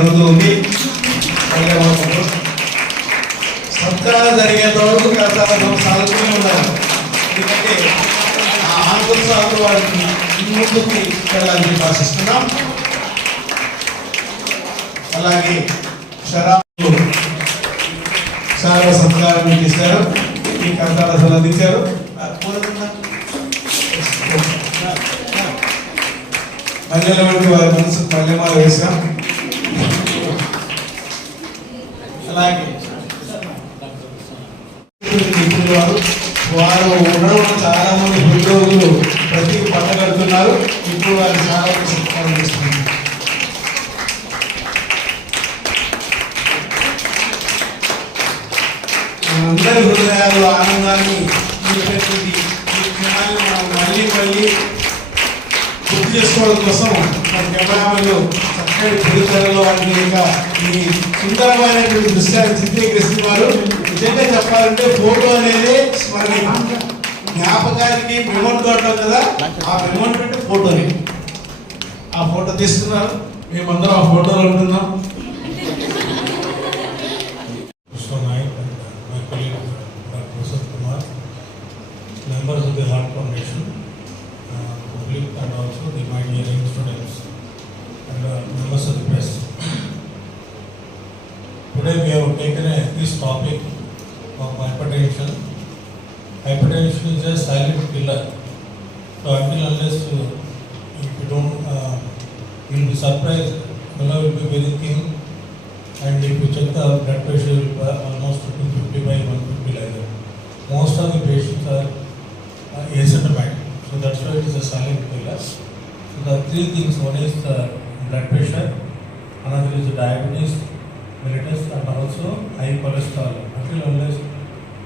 జరుగుతుంది. సత్కారం జరిగేంత వరకు కర్తవ్యం సాగుతూనే ఉండాలి. ఎందుకంటే ఆ ఆంధ్రసాగు వారికి ముందుకు వెళ్ళాలని ఆశిస్తున్నాం. అలాగే షరాబు సార సత్కారం చేశారు, ఈ కర్తవ్యాలు అందించారు. మల్లెల వంటి వారి మనసు మల్లెమాల వేశాం. అలాగే వారు ఉండడం చాలా మంది ఉద్యోగులు ప్రతి పంట కడుతున్నారు. ఇప్పుడు వారు చాలా సత్కారం చేస్తున్నారు. అందరి హృదయాలు ఆనందాన్ని ఈ క్షణాన్ని మనం మళ్ళీ గుర్తు చేసుకోవడం కోసం మన కెమెరామెన్లు చక్కటి పురుషులలో వాటిని ఇంకా ఈ సుందరమైనటువంటి దృశ్యాన్ని చిత్రీకరిస్తున్నారు. నిజంగా చెప్పాలంటే ఫోటో అనేది స్మరణ, జ్ఞాపకానికి మెమోరీ తోటం కదా, ఆ మెమోరీ అంటే ఫోటోని. ఆ ఫోటో తీస్తున్నారు, మేమందరం ఆ ఫోటోలో ఉంటున్నాం. Members of the Heart Foundation, public and also the my dear students and members of the press. Today we have taken this topic of hypertension. Hypertension is a silent killer. So until unless if you don't, you will be surprised. Color will be very thin, and if you check the blood pressure, will be almost 250 by 150 like that. Most of the patients are asymptomatic, so that's why it is a silent killer. So the three things: one is the blood pressure, another is the diabetes mellitus, and also high cholesterol. Until unless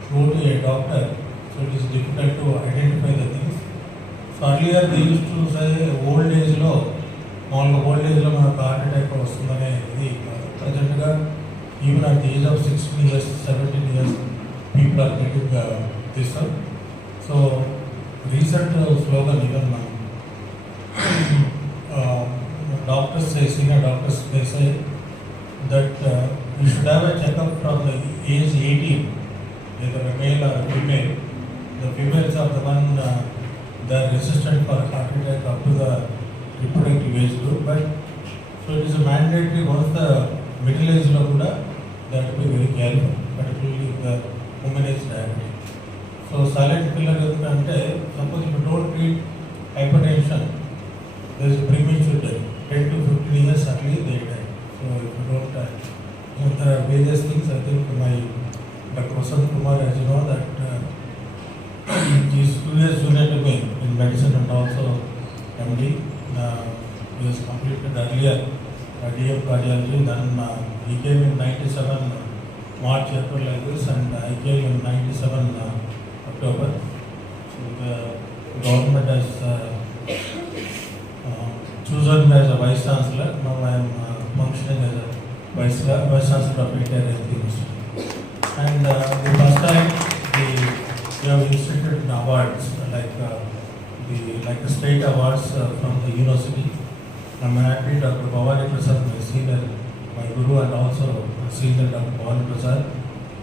go to a doctor, so it is difficult to identify the things. So earlier they used to say old age lo, old age lo manaku heart attack vastundane idi. Present ga even at the age of 16 years, 17 years, people are getting this one. So recent slogan even doctors say, senior doctors, they say that you should have a checkup from the age 18, either a male or a female. The females are the one they are resistant for heart attack up to the reproductive age group, but so it is a mandatory once the middle age lo kuda that will be very careful, particularly if the woman is diabetic. So silent killer ante, suppose if you don't treat hypertension, there is a premature death. 10 to 15 years early they die. So if you don't, there are various things. I think my Dr. Vasant Kumar, as you know, that he is 2 years junior to me in medicine and also MD. He was completed earlier DM cardiology. Then he came in 97 March, April like this, and I came in 97 October. So the government has chosen me as a vice chancellor. Now I am functioning as a vice chancellor of India Health University. And the first time we have instituted awards like the state awards from the university. I am happy Dr. Bhavani Prasad, my guru, and also senior Dr. Bhavani Prasad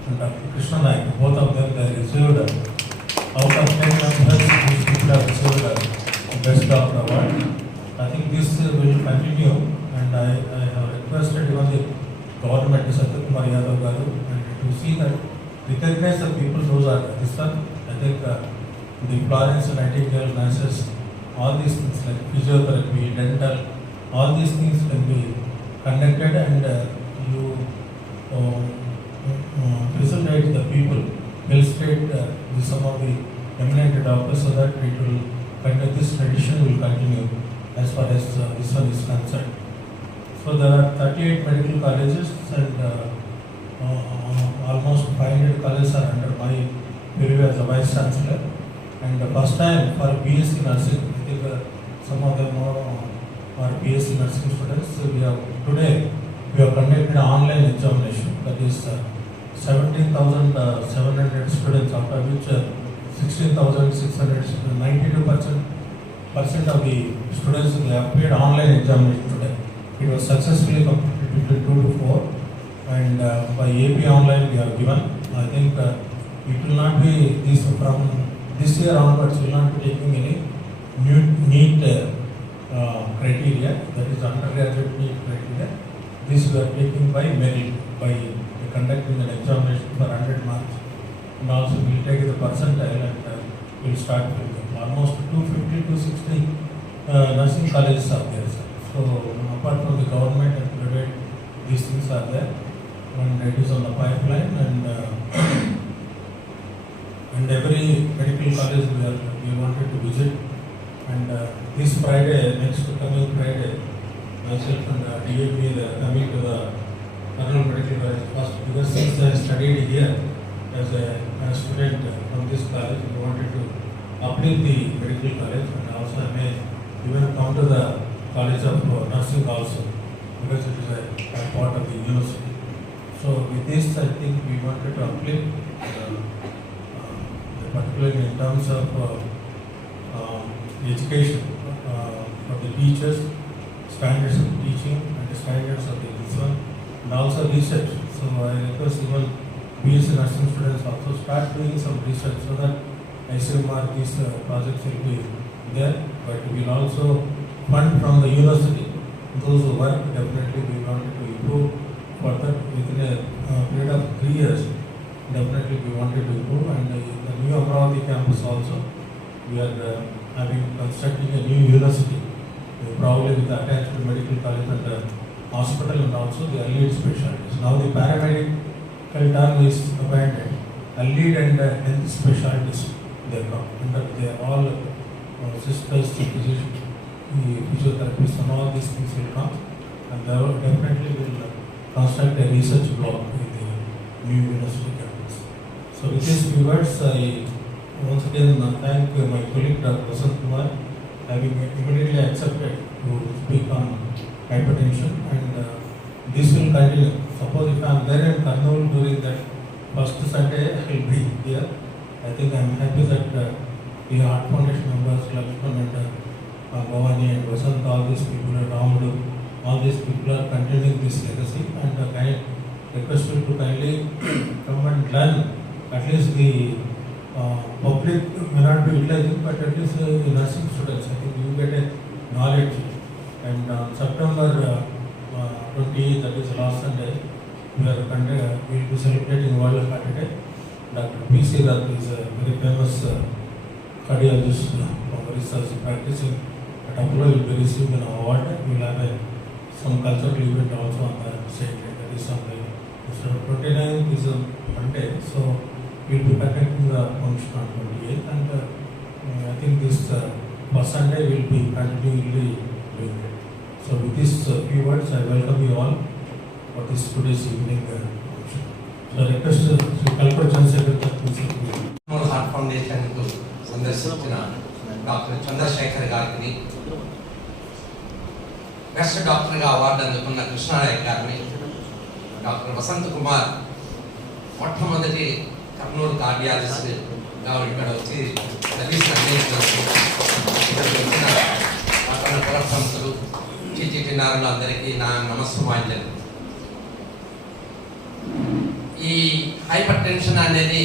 and Dr. Krishna Naik, both of them they received out of 10 members, these people have received the best doctor award. I think this will continue, and I have requested even the government, Satya Kumar Yadav garu, and to see that recognize the people who are this one. I think the Florence Nightingale nurses, all these things like physiotherapy, dental, all these things can be conducted, and you facilitate the people, illustrate some of the eminent doctors, so that it will continue, this tradition will continue as far as this one is concerned. So there are 38 medical colleges, and almost 500 colleges are under my purview as a vice chancellor. And the first time for BSc nursing, I think some of them are BSc nursing students. So today we have conducted an online examination, that is 17,700 students, out of which 16,600, 92% of the students they appeared online examination today. It was successfully completed between 2 to 4, and by AP online we have given. I think it will not be this from this year onwards. We will not be taking any new NEET criteria, that is undergraduate NEET criteria. This we are taking by merit, by conducting an examination for 100 marks, and also we will take the percentile and we will start with them. Almost 250 to 60 nursing colleges are there, sir. So apart from the government and private, these things are there, and it is on the pipeline, and every medical college we wanted to visit. And this Friday, next coming Friday, myself and DAP are coming to the Karnool Medical College first, because since I studied here as a student from this college, we wanted to uplift the medical college, and also I may even come to the College of Nursing also, because it is a part of the university. So with this, I think we wanted to uplift, particularly in terms of education for the teachers, standards of teaching and the standards of the this one, and also research. So I request even BSc nursing students also start doing some research, so that ICMR these projects will be there, but we will also fund from the university those who work. Definitely we wanted to improve further within a period of 3 years. Definitely we wanted to improve, and the new Amravati campus also we are constructing a new university, probably with attached to medical college and hospital, and also the allied specialties. Now the paramedical term is abandoned. Allied and health specialties they come, and they are all sisters, physicians, physiotherapists, and all these things will come, and they definitely will construct a research block in the new university campus. So with these few words, I once again thank my colleague Dr. Vasant Kumar, having immediately accepted to speak on hypertension, and this will continue. Suppose if I am there in Karnool during that first Sunday, I will be here. I think I am happy that the Heart Foundation members, Lakshman and Bhavani and Vasant, all these people, Ramudu, all these people are continuing this legacy, and I request you to kindly come and learn. At least the public may not be utilizing, but at least the nursing students, I think you get a knowledge. And on September 28th, that is last Sunday, we will be celebrating World Heart Day. Dr. P.C. Rath is a very famous cardiologist from research practicing at Apollo, will be receiving an award. We will have some cultural event also on the same day, that is Sunday. So 29th is a Monday, so we will be conducting the function on 28th, and I think this first Sunday will be continually doing it. So with these few words, I welcome you all for this today's evening function. So I request Sri Kalpur Chandrasekhar heart foundation కు సందర్శించిన doctor Chandrasekhar గారికి, best డాక్టర్గా award అందుకున్న కృష్ణారాయ్ గారిని, doctor Vasant Kumar మొట్టమొదటి కర్నూలు కార్డియాలజిస్ట్గా ఇక్కడ వచ్చి service అందించిన పట్టణ పుర సంస్థలు టీటీటీ నారాయణ అందరికీ నా నమస్సుమాంజలి. ఈ హైపర్ టెన్షన్ అనేది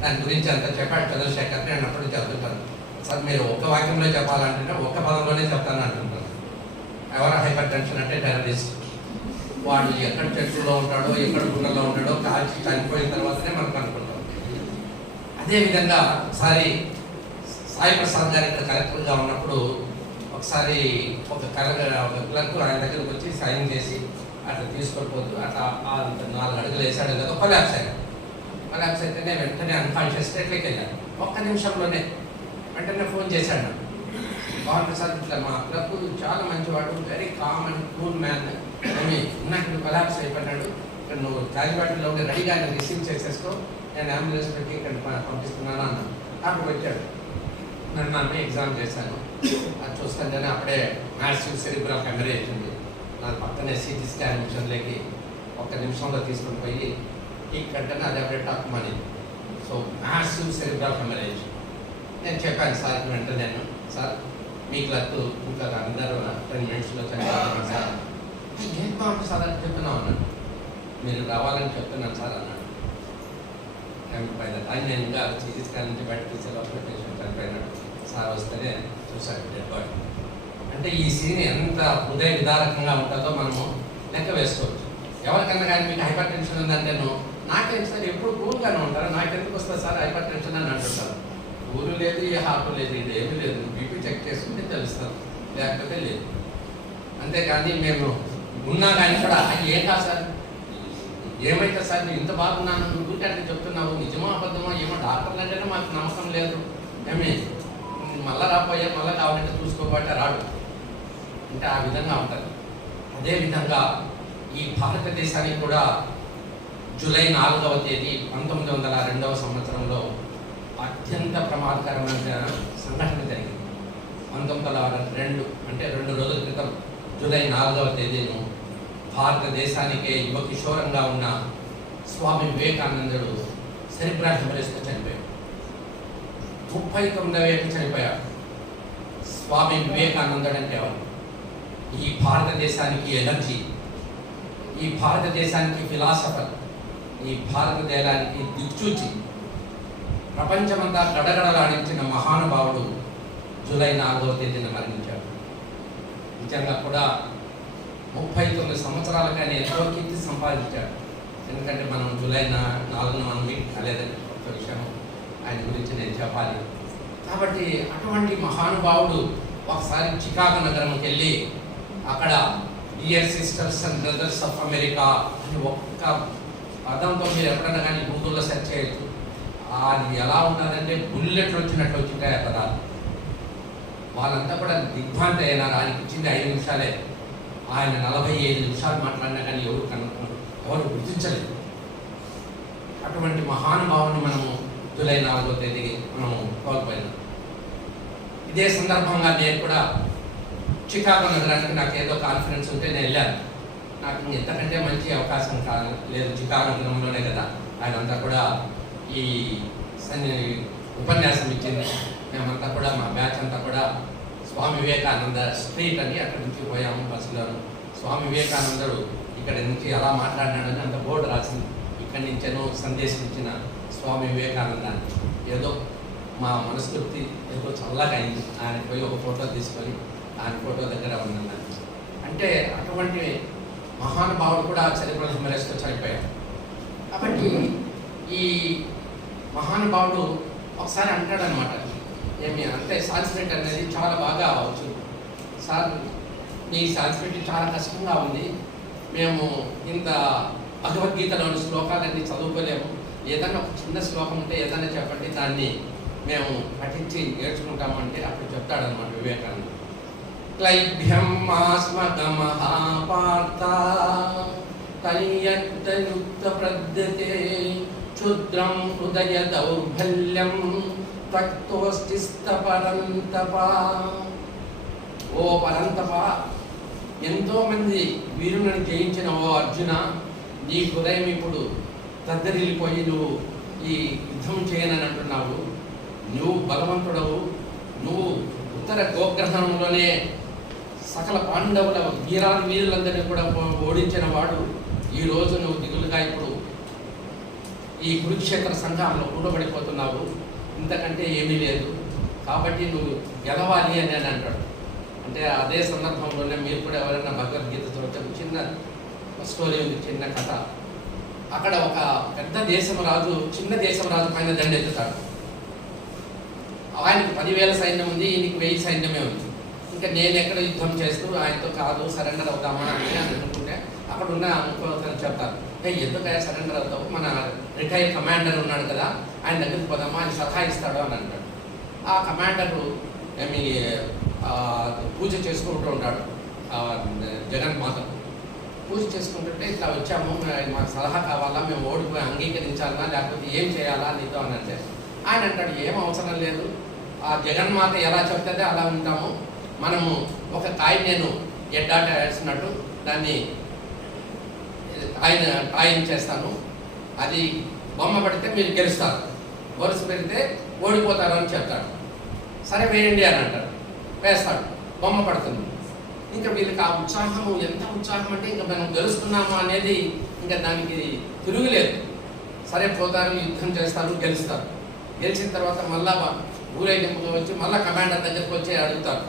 దాని గురించి అంత చెప్పాడు చంద్రశేఖర్. నేను అప్పుడు చెప్తుంటాను, సార్ మీరు ఒక్క వాక్యంలో చెప్పాలంటే ఒక్క పదంలోనే చెప్తాను అంటుంటాను. ఎవరు హైపర్ టెన్షన్ అంటే టెర్రరిస్ట్. వాడు ఎక్కడ చెట్టులో ఉంటాడో, ఎక్కడ గుండెల్లో ఉంటాడో కాల్చి చనిపోయిన తర్వాతనే మనకు అనుకుంటాం. అదేవిధంగా ఒకసారి సాయి ప్రసాద్ గారి ఇక్కడ కలెక్టర్గా ఉన్నప్పుడు ఒకసారి ఒక క్లర్క్ ఆయన దగ్గరకు వచ్చి సైన్ చేసి అట్లా తీసుకొని అట్లా 4 అడుగులు వేసాడు కదా, కొలాప్స్ అయ్యాడు. కొలాప్స్ అయితేనే వెంటనే అన్కాన్షియస్ స్టేట్లోకి వెళ్ళాడు. ఒక్క నిమిషంలోనే వెంటనే ఫోన్ చేశాడు. పవన్ ప్రసాద్ ఇట్లా మా క్లర్క్ చాలా మంచివాడు, very calm and cool man, ఏమి ఉన్నట్టు కొలాప్స్ అయిపోయినాడు, ఇక్కడ నువ్వు క్యాజువాలిటీలో ఉండి రెడీగా నేను రిసీవ్ చేసేసుకో, నేను అంబులెన్స్ పెట్టి ఇక్కడ పంపిస్తున్నాను అన్న. అప్పుడు వచ్చాడు. నన్ను అమ్మాయి ఎగ్జామ్ చేశాను. అది చూస్తుంటేనే అప్పుడే మ్యాసివ్ సెరిబ్రల్ హెమరేజ్ ఉంది. నా పక్కనే సిటీ స్కాన్ మిషన్లోకి 1 నిమిషంలో తీసుకుని పోయి ఇక్కడంటే అది అప్పుడే టక్కుమని. So massive cerebral haemorrhage. నేను చెప్పాను సార్ వెంటనే, నేను సార్ మీ క్లర్క్ ఇంకా అందరూ 10 మినిట్స్లో చనిపోతాను సార్. ఎంతవరకు సార్ అని చెప్తున్నాం అన్నాడు. మీరు రావాలని చెప్తున్నాను సార్ అన్నాడు. బై ద టైం నేను ఇంకా సిటీ స్కాన్ నుంచి బయట తీసేలోపల పేషెంట్ చనిపోయినాడు. సార్ వస్తేనే చూశాడు డెడ్ బాడీ. అంటే ఈ సీన్ ఎంత హృదయ విదారకంగా ఉంటుందో మనము లెక్క వేసుకోవచ్చు. ఎవరికన్నా కానీ మీకు హైపర్ టెన్షన్ ఉందంటే నాకేం సార్ ఎప్పుడు కూల్గానే ఉంటారు, నాకెందుకు వస్తుంది సార్ హైపర్ టెన్షన్ అని అంటుంటారు. ఊరు లేదు, ఏ హార్ట్ లేదు, ఇది ఏమీ లేదు. బీపీ చెక్ చేసుకుంటే తెలుస్తాం, లేకపోతే లేదు. అంతేకాని మేము ఉన్నా కానీ కూడా ఏం కాదు సార్, ఏమైతే సార్ నేను ఇంత బాగున్నాను నువ్వు అంటే చెప్తున్నావు, నిజమో అబద్ధమో ఏమో డాక్టర్లు అంటేనే మాకు నమ్మకం లేదు. ఏమి మళ్ళీ రాపోయా, మళ్ళీ కావాలంటే చూసుకోబట్టే రాడు అంటే ఆ విధంగా ఉంటుంది. అదేవిధంగా ఈ భారతదేశానికి కూడా జూలై 4వ తేదీ 1902వ సంవత్సరంలో అత్యంత ప్రమాదకరమైన సంఘటన జరిగింది. 1902 అంటే 2 రోజుల క్రితం జూలై 4వ తేదీను భారతదేశానికే యువ కిషోరంగా ఉన్న స్వామి వివేకానందుడు సెరిబ్రల్ హెమరేజ్తో చనిపోయాడు. 39 ఏళ్ళు చనిపోయాడు. స్వామి వివేకానందుడు అంటే ఎవరు? ఈ భారతదేశానికి ఎనర్జీ, ఈ భారతదేశానికి ఫిలాసఫర్, ఈ భారతదేశానికి దిక్చూచి, ప్రపంచమంతా గడగడలాడించిన మహానుభావుడు జూలై 4వ తేదీన మరణించాడు. నిజంగా కూడా 39 సంవత్సరాలకు ఆయన ఎంతో కీర్తి సంపాదించాడు. ఎందుకంటే మనం జూలై 4న మనం మీట్ కాలేదని ఒక విషయం ఆయన గురించి నేను చెప్పాలి. కాబట్టి అటువంటి మహానుభావుడు ఒకసారి చికాగో నగరంకి వెళ్ళి అక్కడ dear sisters and brothers of America అని ఒక్క పదంతో మీరు ఎప్పుడన్నా కానీ గూగుల్లో సెర్చ్ చేయొచ్చు. అది ఎలా ఉంటుందంటే బుల్లెట్లు వచ్చినట్టు వచ్చింటాయి ఆ పదాలు. వాళ్ళంతా కూడా దిగ్భ్రాంతి అయినారు. ఆయనకి ఇచ్చింది 5 నిమిషాలే. ఆయన 45 నిమిషాలు మాట్లాడినా కానీ ఎవరు గుర్తించలేదు. అటువంటి మహానుభావుని మనము జూలై 4వ తేదీకి మనము కోల్పోయినాం. ఇదే సందర్భంగా నేను కూడా చికాగో నగరానికి నాకు ఏదో కాన్ఫరెన్స్ ఉంటే నేను వెళ్ళాను. నాకు ఎంతకంటే మంచి అవకాశం లేదు, చికాగో నగరంలోనే కదా ఆయన అంతా కూడా ఈ ఉపన్యాసం ఇచ్చింది. మేమంతా కూడా మా బ్యాచ్ అంతా కూడా స్వామి వివేకానంద స్ట్రీట్ అని అక్కడి నుంచి పోయాము బస్సులో. స్వామి వివేకానందుడు ఇక్కడ నుంచి ఎలా మాట్లాడినాడని అంత బోర్డు రాసింది. ఇక్కడి నుంచేనో సందేశం ఇచ్చిన స్వామి వివేకానందాన్ని ఏదో మా మనస్ఫూర్తి ఏదో చల్లగా అయింది. ఆయన పోయి ఒక ఫోటో తీసుకొని ఆయన ఫోటో దగ్గర ఉన్నాను. అంటే అటువంటి మహానుభావుడు కూడా సెరిబ్రల్ హెమరేజ్తో చనిపోయాడు. కాబట్టి ఈ మహానుభావుడు ఒకసారి అంటాడనమాట, ఏమి అంటే సాంస్క్రిట్ అనేది చాలా బాగా అవచ్చు సార్, మీ సాంస్క్రిట్ చాలా కష్టంగా ఉంది, మేము ఇంత భగవద్గీతలోని శ్లోకాలన్నీ చదువుకోలేము, ఏదైనా ఒక చిన్న శ్లోకం ఉంటే ఏదైనా చెప్పండి, దాన్ని మేము పఠించి నేర్చుకుంటాము అంటే అప్పుడు చెప్తాడనమాట వివేకానంద. క్లైభ్యం ఆస్మగమహాపార్థ తల్యయుక్త ప్రద్యతే క్షుద్రం హృదయ దౌర్బల్యం తక్తోస్తిస్త పరంతప. ఓ పరంతప, ఎంతోమంది వీరులను జయించిన ఓ అర్జున, నీ హృదయం ఇప్పుడు దద్దరిల్లిపోయి నువ్వు ఈ యుద్ధం చేయనని అంటున్నావు. నువ్వు బలవంతుడవు, నువ్వు ఉత్తర గోగ్రహంలోనే సకల పాండవుల వీరులందరినీ కూడా ఓడించిన వాడు. ఈరోజు నువ్వు దిగులుగా ఇప్పుడు ఈ కురుక్షేత్ర సంఘంలో కూడబడిపోతున్నావు, ఇంతకంటే ఏమీ లేదు, కాబట్టి నువ్వు గెలవాలి అని అంటాడు. అంటే అదే సందర్భంలోనే మీరు కూడా ఎవరైనా భగవద్గీత చూడటం చిన్న స్టోరీ ఉంది, చిన్న కథ. అక్కడ ఒక పెద్ద దేశమరాజు చిన్న దేశమరాజు పైన దండెత్తుతాడు. ఆయనకి 10,000 సైన్యం ఉంది, ఈయనకి 1000 సైన్యమే ఉంది. ఇంకా నేను ఎక్కడ యుద్ధం చేస్తూ ఆయనతో కాదు సరెండర్ అవుతామని అనుకుంటే అక్కడ ఉన్న ఇంకొకరు చెప్తారు, ఎందుకయ్యా సరెండర్ అవుతావు, మన రిటైర్డ్ కమాండర్ ఉన్నాడు కదా ఆయన దగ్గరికి పోదామా, ఆయన సలహా ఇస్తాడు అని అంటాడు. ఆ కమాండరు ఏమి పూజ చేసుకుంటూ ఉంటాడు జగన్మాత. పూజ చేసుకుంటుంటే ఇట్లా వచ్చాము, మాకు సలహా కావాలా, మేము ఓడిపోయి అంగీకరించాలా లేకపోతే ఏం చేయాలా నీతో అని అంటే ఆయన అంటాడు, ఏం అవసరం లేదు, ఆ జగన్మాత ఎలా చెప్తే అలా ఉంటాము, మనము ఒక కాయ నేను ఎడ్డాట వేసినట్టు దాన్ని ఆయన చేస్తాను, అది బొమ్మ పడితే మీరు గెలుస్తారు, వరుస పెడితే ఓడిపోతారు అని చెప్తాడు. సరే వేయండి అని అంటాడు. వేస్తాడు, బొమ్మ పడుతుంది. ఇంకా వీళ్ళకి ఆ ఉత్సాహము ఎంత ఉత్సాహం అంటే ఇంకా మనం గెలుస్తున్నాము అనేది ఇంకా దానికి తిరుగులేదు. సరే పోతారు, యుద్ధం చేస్తారు, గెలుస్తారు. గెలిచిన తర్వాత మళ్ళా ఊరేగింపుగా వచ్చి మళ్ళీ కమాండర్ దగ్గరికి వచ్చి అడుగుతారు,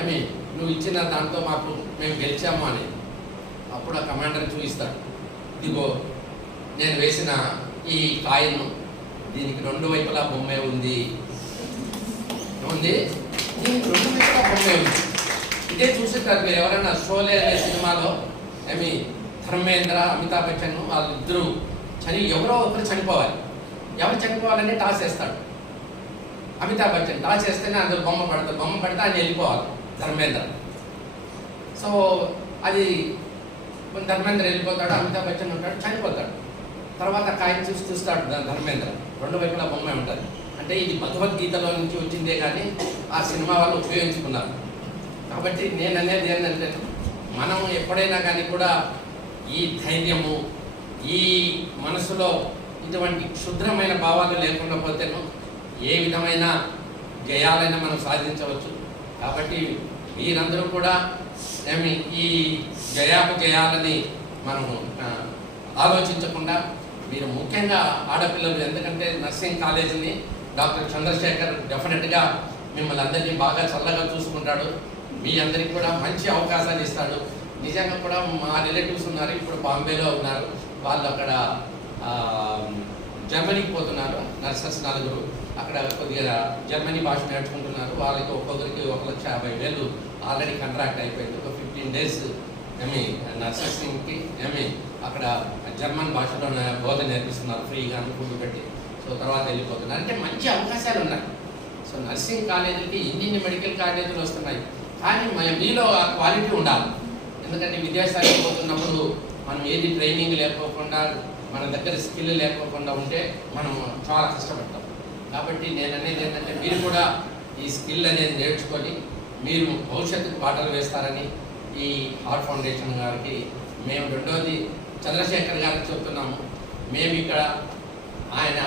ఏమి నువ్వు ఇచ్చిన దాంతో మాకు మేము గెలిచాము అని. అప్పుడు ఆ కమాండర్ చూపిస్తాడు, ఇదిగో నేను వేసిన ఈ కాయను, దీనికి 2 వైపులా బొమ్మే ఉంది, దీనికి 2 వైపులా బొమ్మే ఉంది. ఇదే చూసింటారు మీరు ఎవరైనా. షోలే అనే సినిమాలో ఏమి ధర్మేంద్ర, అమితాబ్ బచ్చన్ వాళ్ళిద్దరూ ఎవరో ఒకరు చనిపోవాలి. ఎవరు చనిపోవాలని టాస్ వేస్తాడు అమితాబ్ బచ్చన్. టాస్ వేస్తేనే అందులో బొమ్మ పడితే ఆయన వెళ్ళిపోవాలి ధర్మేంద్ర. సో అది ధర్మేంద్ర వెళ్ళిపోతాడు, అమితాబ్ బచ్చన్ ఉంటాడు, చనిపోతాడు. తర్వాత కాయని చూస్తాడు ధర్మేంద్ర, 2 వైపులా బొమ్మే ఉంటుంది. అంటే ఇది భగవద్గీతలో నుంచి వచ్చిందే కానీ ఆ సినిమా వాళ్ళు ఉపయోగించుకున్నారు. కాబట్టి నేను అనేది ఏంటంటే మనం ఎప్పుడైనా కానీ కూడా ఈ ధైర్యము, ఈ మనసులో ఇటువంటి క్షుద్రమైన భావాలు లేకుండా పోతేను ఏ విధమైన జయాలైనా మనం సాధించవచ్చు. కాబట్టి మీరందరూ కూడా ఈ జయాలని మనము ఆలోచించకుండా మీరు ముఖ్యంగా ఆడపిల్లలు, ఎందుకంటే నర్సింగ్ కాలేజీని డాక్టర్ చంద్రశేఖర్ డెఫినెట్గా మిమ్మల్ని అందరినీ బాగా చల్లగా చూసుకుంటాడు. మీ అందరికీ కూడా మంచి అవకాశాలు ఇస్తాడు. నిజంగా కూడా మా రిలేటివ్స్ ఉన్నారు, ఇప్పుడు బాంబేలో ఉన్నారు. వాళ్ళు అక్కడ జర్మనీకి పోతున్నారు, నర్సెస్ 4 అక్కడ కొద్దిగా జర్మనీ భాష నేర్చుకుంటున్నారు. వాళ్ళకి ఒక్కొక్కరికి 1,50,000 ఆల్రెడీ కాంట్రాక్ట్ అయిపోయింది. ఒక 15 days నర్సెస్కి అక్కడ జర్మన్ భాషలో బోధన నేర్పిస్తున్నారు ఫ్రీగా, ఫుడ్ పెట్టి. సో తర్వాత వెళ్ళిపోతున్నారు. అంటే మంచి అవకాశాలు ఉన్నాయి. సో నర్సింగ్ కాలేజీలకి ఇన్ని మెడికల్ కాలేజీలు వస్తున్నాయి, కానీ మీలో ఆ క్వాలిటీ ఉండాలి. ఎందుకంటే విద్యాశాఖకి పోతున్నప్పుడు మనం ఏది ట్రైనింగ్ లేకోకుండా, మన దగ్గర స్కిల్ లేకోకుండా ఉంటే మనం చాలా కష్టపడతాం. కాబట్టి నేను అనేది ఏంటంటే మీరు కూడా ఈ స్కిల్ అనేది నేర్చుకొని మీరు భవిష్యత్తుకు బాటలు వేస్తారని ఈ హార్ట్ ఫౌండేషన్ గారికి మేము, రెండోది చంద్రశేఖర్ గారికి చెప్తున్నాము. మేము ఇక్కడ ఆయన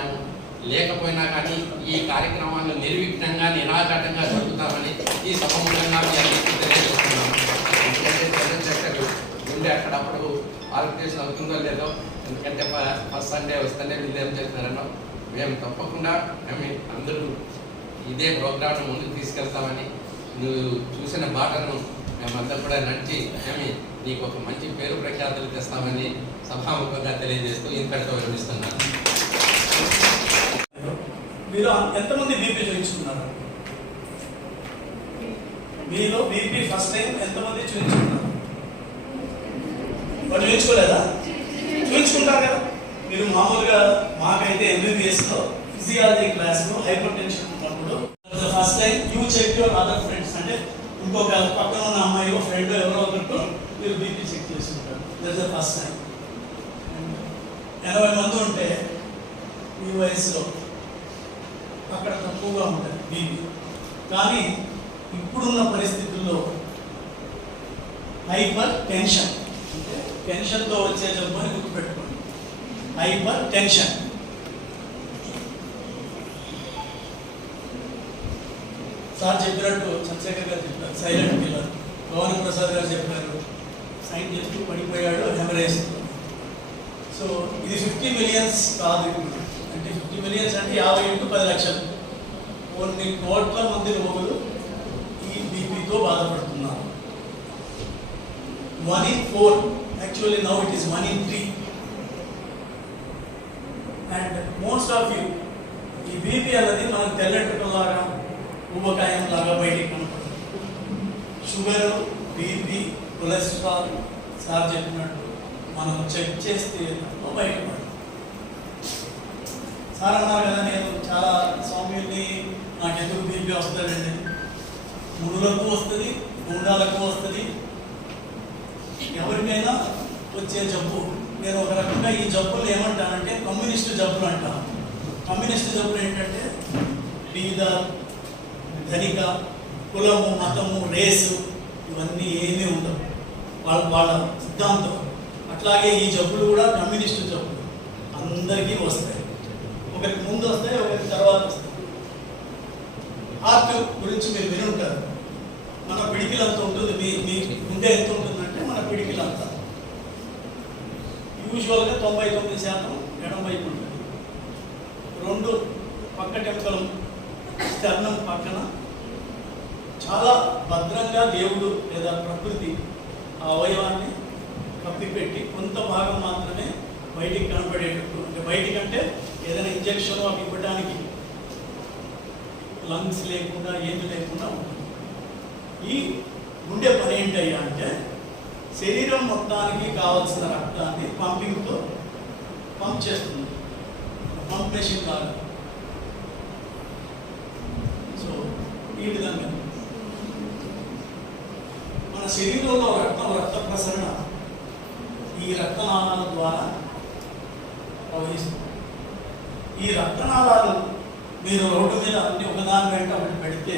లేకపోయినా కానీ ఈ కార్యక్రమాన్ని నిర్విఘ్నంగా నిరాఘాటంగా జరుగుతామని ఈ సభముఖంగా మీ అందరికీ తెలియజేస్తున్నాము. ఎందుకంటే చంద్రశేఖర్ ఉండే అక్కడప్పుడు ఆర్గనైజేషన్ అవుతుందో లేదో, ఎందుకంటే ఫస్ట్ సండే వస్తేనే వీళ్ళు ఏం చేస్తున్నారనో, మేము తప్పకుండా అందరూ ఇదే ప్రోగ్రామ్ను ముందుకు తీసుకెళ్తామని, నువ్వు చూసిన బాటను మేమందరూ కూడా నడిచి నీకు ఒక మంచి పేరు ప్రఖ్యాతులు తెస్తామని సభాముఖంగా తెలియజేస్తూ ఇంతటితో విరమిస్తున్నాను. మీరు ఎంతమంది బీపీ చూపించుకున్నారు? మీలో బీపీ ఫస్ట్ టైం ఎంతమంది చూపించుకున్నారు? వాడు చూపించుకోలేదా? చూపించుకుంటారు కదా. మీరు మామూలుగా మాకైతే MBBSలో ఫిజియాలజీ క్లాస్లో హైపర్ టెన్షన్ ఉన్నప్పుడు first time you check your other friends, అంటే ఇంకొక పక్కన ఉన్న అమ్మాయి ఫ్రెండ్ ఎవరో ఒకరితో మీరు బీపీ చెక్ చేసుకుంటారు. That is the first time. 80 మంది ఉంటే ఈ వయసులో అక్కడ తక్కువగా ఉంటుంది బీపీ. కానీ ఇప్పుడున్న పరిస్థితుల్లో హైపర్ టెన్షన్, అంటే టెన్షన్తో వచ్చే జబ్బు అని గుర్తుపెట్టుకోండి. Hyper tension. సార్ చెప్పినట్టు చంద్రశేఖర్ గారు చెప్పారు, సైలెంట్ కిల్లర్. పవన్ ప్రసాద్ గారు చెప్పారు, సైంటిస్ట్ పడిపోయాడు హెమరేజ్. సో ఇది 50 millions కాదు. అంటే 50 millions అంటే 50 into 10 లక్షలు. కొన్ని కోట్ల మంది రోగులు ఈ బీపీతో బాధపడుతున్నారు. 1 in 4, actually now it is 1 in 3. And most of you ఈ బీపీ అన్నది మనకు తెల్లటిలాగా ఊబకాయం లాగా బయటికి కనపడుతుంది. షుగర్, బీపీ, కొలెస్ట్రాల్ సార్ చెప్పినట్టు మనం చెక్ చేస్తే బయటపడదు. సార్ అన్నారు కదా, నేను చాలా స్వామిని నాకు ఎందుకు బీపీ వస్తుందండి. మునులకు వస్తుంది, గుండాలకు వస్తుంది, ఎవరికైనా వచ్చే జబ్బు. నేను ఒక రకంగా ఈ జబ్బులు ఏమంటానంటే కమ్యూనిస్టు జబ్బులు అంటాను. కమ్యూనిస్టు జబ్బులు ఏంటంటే బీద, ధనిక, కులము, మతము, రేసు ఇవన్నీ ఏమీ ఉండవు. వాళ్ళ సిద్ధాంతం. అట్లాగే ఈ జబ్బులు కూడా కమ్యూనిస్టు జబ్బులు అందరికీ వస్తాయి. ఒకరికి ముందు వస్తాయి, ఒకరికి తర్వాత వస్తాయి. హార్ట్ గురించి మీరు విని ఉంటారు. మన పిడికిలంత ఉంటుంది. మీ గుండె ఎంత ఉంటుందంటే మన పిడికిలంత. యూజువల్గా 99% ఎడమ వైపు ఉంటుంది. 2 పక్క టెంకలు స్తర్ణం పక్కన చాలా భద్రంగా దేవుడు లేదా ప్రకృతి ఆ అవయవాన్ని కప్పిపెట్టి కొంత భాగం మాత్రమే బయటికి కనపడేటట్టు, అంటే బయటికంటే ఏదైనా ఇంజక్షన్ అవి ఇవ్వడానికి లంగ్స్ లేకుండా ఏమి లేకుండా ఉంటుంది. ఈ గుండె పని ఏంటయ్యా అంటే శరీరం మొత్తానికి కావాల్సిన రక్తాన్ని పంపింగ్తో పంప్ చేస్తుంది, పంప్ మెషిన్ లాగా. సో ఈ విధంగా మన శరీరంలో రక్త ప్రసరణ ఈ రక్తనాళాల ద్వారా ప్రవహిస్తుంది. ఈ రక్తనాళాలు మీరు రోడ్డు మీద అన్ని ఒకదాని వెంట ఒకటి పెడితే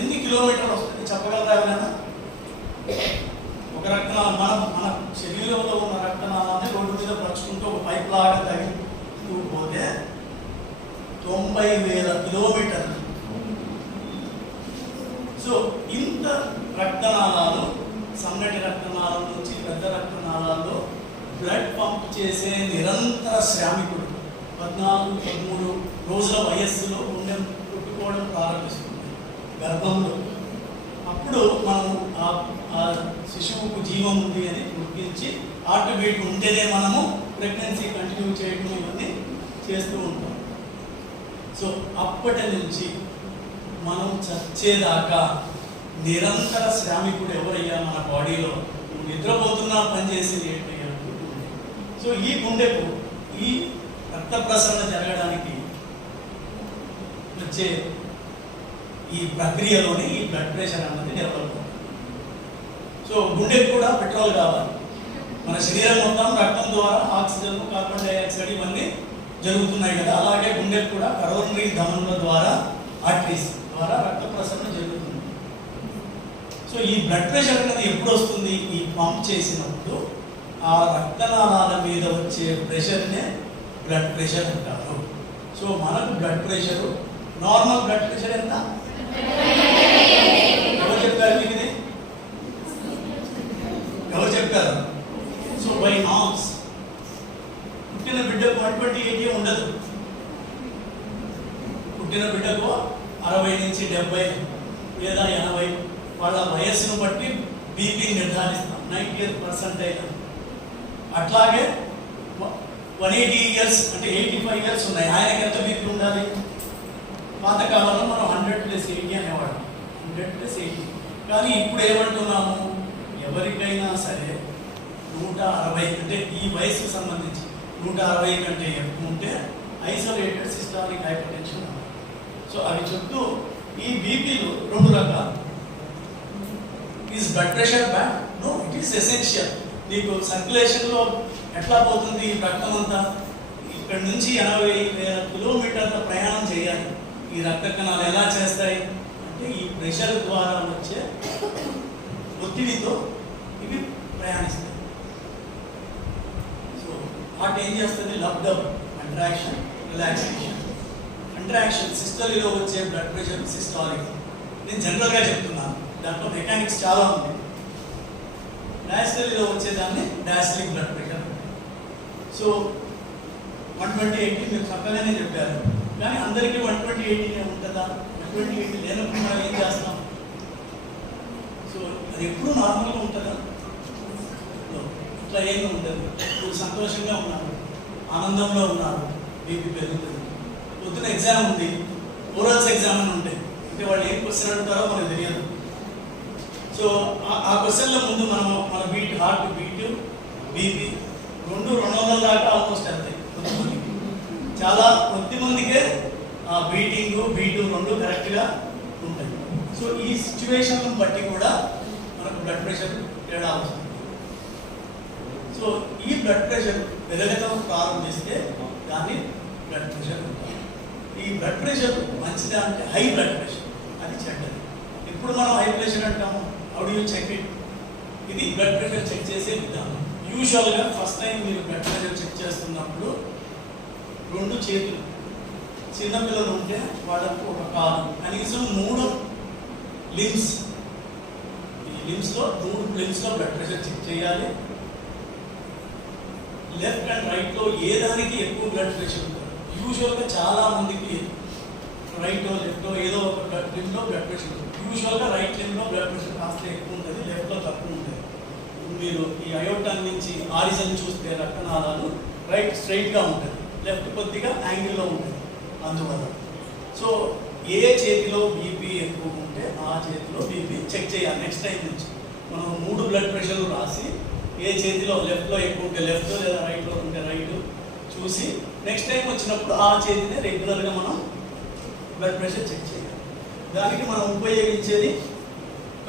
ఎన్ని కిలోమీటర్లు వస్తుంది చెప్పగలరా ఎవరైనా? ఒక రక్తనాళం మన శరీరంలో ఉన్న రక్తనాళాన్ని రోడ్డు మీద పరుచుకుంటూ ఒక పైప్ లాగా తగిలిస్తూ పోతే 90,000 కిలోమీటర్లు. సో ఇంత రక్తనాళాలు, సన్నటి రక్తనాళం నుంచి పెద్ద రక్తనాళాల్లో బ్లడ్ పంప్ చేసే నిరంతర శ్రామికుడు 14-13 రోజుల వయస్సులో గుండె కొట్టుకోవడం ప్రారంభిస్తుంది గర్భంలో. అప్పుడు మనం ఆ శిశువుకు జీవం ఉంది అని గుర్తించి హార్ట్ బీట్ ఉంటేనే మనము ప్రెగ్నెన్సీ కంటిన్యూ చేయడం ఇవన్నీ చేస్తూ ఉంటాం. సో అప్పటి నుంచి మనం చచ్చేదాకా నిరంతర శ్రామికుడు ఎవరయ్యా మన బాడీలో? నిద్రపోతున్నా పనిచేసేది ఏంటయ్యా? సో ఈ గుండెకు ఈ రక్త ప్రసరణ జరగడానికి వచ్చే ఈ ప్రక్రియలోనే ఈ బ్లడ్ ప్రెషర్ అన్నది డెవలప్ అవుతుంది. సో గుండెకు కూడా పెట్రోల్ కావాలి. మన శరీరం మొత్తం రక్తం ద్వారా ఆక్సిజన్, కార్బన్ డైఆక్సైడ్ ఇవన్నీ జరుగుతున్నాయి కదా, అలాగే గుండెకు కూడా కరోనరీ ధమనుల ద్వారా, ఆర్టరీస్ ద్వారా రక్త ప్రసరణ జరుగుతుంది. సో ఈ బ్లడ్ ప్రెషర్ అనేది ఎప్పుడు వస్తుంది? ఈ పంప్ చేసినప్పుడు ఆ రక్తనాళాల మీద వచ్చే ప్రెషర్నే బ్లడ్ ప్రెషర్ అంటారు. సో మనకు blood pressure, normal blood pressure ఎంత? ఎవరు చెప్పారు మీకు ఇది? ఎవరు చెప్పారు? సో బై నామ్స్ పుట్టిన బిడ్డకు 120/80 ఉండదు. పుట్టిన బిడ్డకు 60 నుంచి 70 లేదా 80 వాళ్ళ వయస్సును బట్టి బీపీ నిర్ధారిస్తాం, 90th పర్సెంటైల్. అట్లాగే 180 ఇయర్స్ అంటే 85 ఇయర్స్ ఉన్నాయి, ఆయనకి ఎంత బీపీ ఉండాలి? పాతకాలంలో మనం 100+80 అనేవాడు, 100+80. కానీ ఇప్పుడు ఏమంటున్నాము? ఎవరికైనా సరే 160 అంటే ఈ వయసుకు సంబంధించి 160 కంటే ఎక్కువ ఉంటే ఐసోలేటెడ్ సిస్టాలిక్ హైపర్టెన్షన్. సో అవి చుట్టూ ఈ బీపీలు 2 రకాలు. Is blood pressure bad? No, it is essential. నీకు సర్క్యులేషన్లో ఎట్లా పోతుంది ఈ రక్తం అంతా? ఇక్కడ నుంచి 80,000 కిలోమీటర్ల ప్రయాణం చేయాలి. ఈ రక్త కణాలు ఎలా చేస్తాయి అంటే ఈ ప్రెషర్ ద్వారా వచ్చే ఒత్తిడితో ఇవి ప్రయాణిస్తాయి. సో హార్ట్ ఏం చేస్తుంది? Lub dub, contraction, relaxation. Contraction సిస్టలీలో వచ్చే బ్లడ్ ప్రెషర్ సిస్టాలిక్. నేను జనరల్గా చెప్తున్నాను, దాంట్లో మెకానిక్స్ చాలా ఉంది. డయాస్టలీలో వచ్చేదాన్ని డయాస్టలిక్ బ్లడ్ ప్రెషర్. సో 120/80 మీరు చక్కగానే చెప్పారు, కానీ అందరికీ 120/80 ఉంటుందా? 120/80 లేనప్పుడు మనం ఏం చేస్తాం? సో అది ఎప్పుడు నార్మల్గా ఉంటుందా? ఇట్లా ఏమీ ఉండదు. ఇప్పుడు సంతోషంగా ఉన్నారు, ఆనందంలో ఉన్నారు, బీపీ పెరుగుతుంది. పొద్దున ఎగ్జామ్ ఉంది, ఓరల్స్ ఎగ్జామ్ అని ఉంటాయి, అంటే వాళ్ళు ఏం క్వశ్చన్ అడుగుతారో మనకు తెలియదు. సో ఆ క్వశ్చన్ల ముందు మన బీట్, హార్ట్ బీట్, బీపీ 200 దాకా ఆల్మోస్ట్ వెళ్తాయి కొద్దిమందికి. చాలా కొద్దిమందికే బీటింగ్, బీటు 2 కరెక్ట్గా ఉంటాయి. సో ఈ సిచ్యువేషన్ బట్టి కూడా మనకు బ్లడ్ ప్రెషర్ తేడా వస్తుంది. సో ఈ బ్లడ్ ప్రెషర్ పెరగడం ప్రారంభిస్తే దాన్ని బ్లడ్ ప్రెషర్ ఉంటుంది. ఈ బ్లడ్ ప్రెషర్ మంచిదా అంటే హై బ్లడ్ ప్రెషర్, అది చెడ్డది. ఇప్పుడు మనం హై ప్రెషర్ అంటాము. How do you check it? ఇది బ్లడ్ ప్రెషర్ చెక్ చేసే విధానం. యూజువల్గా ఫస్ట్ టైం మీరు బ్లడ్ ప్రెషర్ చెక్ చేస్తున్నప్పుడు 2 చేతులు, చిన్నపిల్లలు ఉంటే వాళ్ళకు ఒక కాలు, కనీసం 3 లిమ్స్, ఈ లిమ్స్లో 3 లిమ్స్లో బ్లడ్ ప్రెషర్ చెక్ చేయాలి. లెఫ్ట్ అండ్ రైట్లో ఏ దానికి ఎక్కువ బ్లడ్ ప్రెషర్ ఉంటుంది? యూజువల్గా చాలా మందికి రైట్ లెఫ్ట్లో ఏదో ఒక లిమ్లో బ్లడ్ ప్రెషర్ ఉంటుంది. యూజువల్గా రైట్ లిమ్లో బ్లడ్ ప్రెషర్ కాస్త ఎక్కువ ఉంటుంది, లెఫ్ట్లో తక్కువ ఉంటుంది. మీరు ఈ అయోటన్ నుంచి ఆరిజన్ చూస్తే రక్తనాళాలు రైట్ స్ట్రైట్గా ఉంటుంది, లెఫ్ట్ కొద్దిగా యాంగిల్లో ఉంటుంది. అందువల్ల సో ఏ చేతిలో బీపీ ఎక్కువ ఉంటే ఆ చేతిలో బీపీ చెక్ చేయాలి. నెక్స్ట్ టైం నుంచి మనం 3 బ్లడ్ ప్రెషర్లు రాసి ఏ చేతిలో లెఫ్ట్లో ఎక్కువ ఉంటే లెఫ్ట్ లేదా రైట్లో ఉంటే రైట్ చూసి నెక్స్ట్ టైం వచ్చినప్పుడు ఆ చేతిని రెగ్యులర్గా మనం బ్లడ్ ప్రెషర్ చెక్ చేయాలి. దానికి మనం ఉపయోగించేది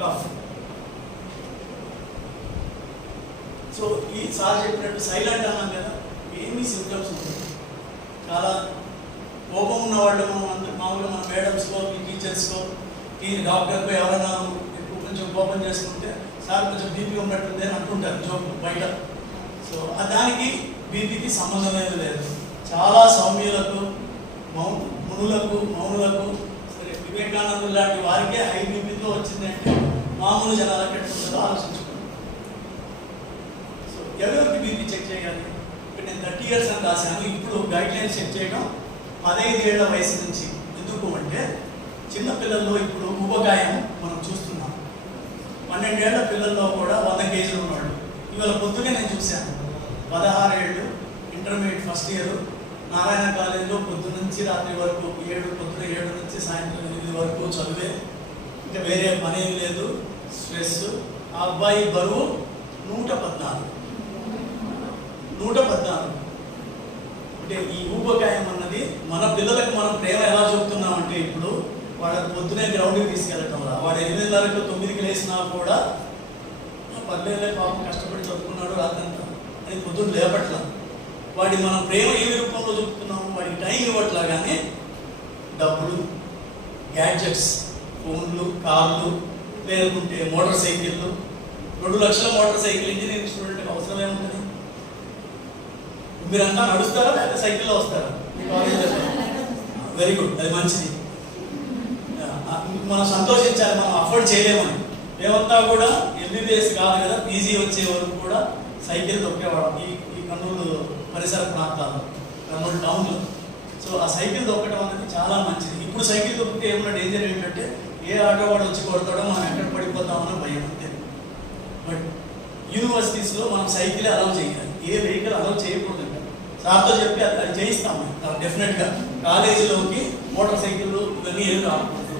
కఫ్. సో ఈ సార్ చెప్పినట్టు సైలెంట్ అన్నాం కదా, ఏమీ సిమ్టమ్స్ ఉంటుంది. చాలా కోపం ఉన్న వాళ్ళు మనం మామూలుగా మన మేడమ్స్కో టీచర్స్కో డాక్టర్కో ఎవరైనా ఎక్కువ కొంచెం కోపం చేసుకుంటే సార్ కొంచెం బీపీ ఉన్నట్టుంది అని అంటుంటారు జోక్ బయట. సో దానికి బీపీకి సంబంధం ఏమీ లేదు. చాలా సౌమ్యులకు మౌనులకు సరే వివేకానందులు లాంటి వారికే హై బీపీతో వచ్చిందంటే మామూలు జనాలకి ఎట్లుంటుందో ఆలోచించుకోండి. సో ఎవరికి బీపీ చెక్ చేయాలి? ఇప్పుడు నేను 30 years అని రాశాను. ఇప్పుడు గైడ్ లైన్స్ చెక్ చేయడం 15 ఏళ్ల వయసు నుంచి. ఎందుకు అంటే చిన్నపిల్లల్లో ఇప్పుడు ఊబకాయం మనం చూస్తున్నాం. 12 ఏళ్ల పిల్లల్లో కూడా 100 kg ఉన్నాడు. ఇవాళ పొద్దుగా నేను చూశాను 16 ఏళ్ళు ఇంటర్మీడియట్ ఫస్ట్ ఇయర్ నారాయణ కాలేజీలో పొద్దు నుంచి రాత్రి వరకు పొద్దున 7 నుంచి సాయంత్రం 8 వరకు చదివే, ఇంకా వేరే పని లేదు, స్ట్రెస్. ఆ అబ్బాయి బరువు 114. అంటే ఈ ఊబకాయం అన్నది మన పిల్లలకు మనం ప్రేమ ఎలా చూపుతున్నామంటే ఇప్పుడు వాడు పొద్దునే గ్రౌండ్కి తీసుకెళ్ళటం రా, వాడు 8:30కు 9కి లేచినా కూడా పర్లేదులే పాపం కష్టపడి చదువుకున్నాడు రాత్రంతా అని పొద్దున్న లేపట్లా. వాడి మనం ప్రేమ ఏ రూపంలో చూపుతున్నాము? వాడికి టైం ఇవ్వట్లా. కానీ డబ్బులు, గ్యాడ్జెట్స్, ఫోన్లు, కార్లు, లేకుంటే మోటార్ సైకిళ్ళు. 2 లక్షల మోటార్ సైకిల్ ఇంజనీరింగ్ స్టూడెంట్కి అవసరమే ఉంటుంది. మీరంతా నడుస్తారా లేదా సైకిల్లో వస్తారా? మీ కాలేజీలో వెరీ గుడ్, అది మంచిది. మనం సంతోషించాలి, మనం అఫోర్డ్ చేయలేమని. మేమంతా కూడా MBBS కాదు కదా, PG వచ్చే వరకు కూడా సైకిల్ తొక్కేవాళ్ళం ఈ కర్నూలు పరిసర ప్రాంతాల్లో, కర్నూలు టౌన్లో. సో ఆ సైకిల్ తొక్కడం అనేది చాలా మంచిది. ఇప్పుడు సైకిల్ తొక్కితే ఏమన్నా డేంజర్ ఏంటంటే ఏ ఆటో వాడు వచ్చి కొడతాడో మనం ఎక్కడ పడిపోతామన్న భయం అంతే. బట్ యూనివర్సిటీస్లో మనం సైకిల్ అలౌ చేయాలి, ఏ వెహికల్ అలౌ చేయకూడదు. సార్తో చెప్పి అది చేయిస్తాము డెఫినెట్గా. కాలేజీలోకి మోటార్ సైకిళ్ళు ఇవన్నీ ఏం రాకూడదు,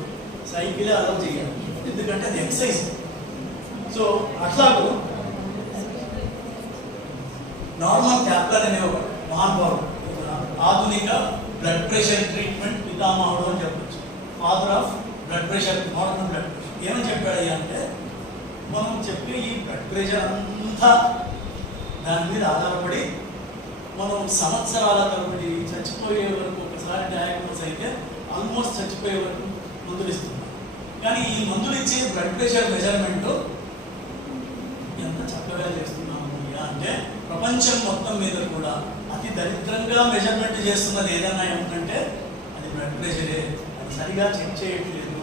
సైకిలే అలౌ చేయాలి, ఎందుకంటే అది ఎక్సర్సైజ్. సో అట్లాగూ నార్మల్ క్యాప్లర్ అనే ఒక మహానుభావుడు, ఆధునిక బ్లడ్ ప్రెషర్ ట్రీట్మెంట్ పితామహుడు అని చెప్పచ్చు. Father of blood pressure, modern blood pressure. ఏమని చెప్పాడు అంటే మనం చెప్పే ఈ బ్లడ్ ప్రెషర్ అంతా దాని మీద ఆధారపడి మనం సంవత్సరాల తరబడి చచ్చిపోయే వరకు, ఒకసారి డయాగ్నోస్ అయితే ఆల్మోస్ట్ చచ్చిపోయే వరకు మందులు ఇస్తున్నాం. కానీ ఈ మందులు ఇచ్చే బ్లడ్ ప్రెషర్ మెజర్మెంట్ ఎంత చక్కగా చేస్తున్నాము అంటే ప్రపంచం మొత్తం మీద కూడా అతి దరిద్రంగా మెజర్మెంట్ చేస్తున్నది ఏదన్నా ఏమిటంటే అది బ్లడ్ ప్రెషరే. అది సరిగా చెక్ చేయట్లేదు,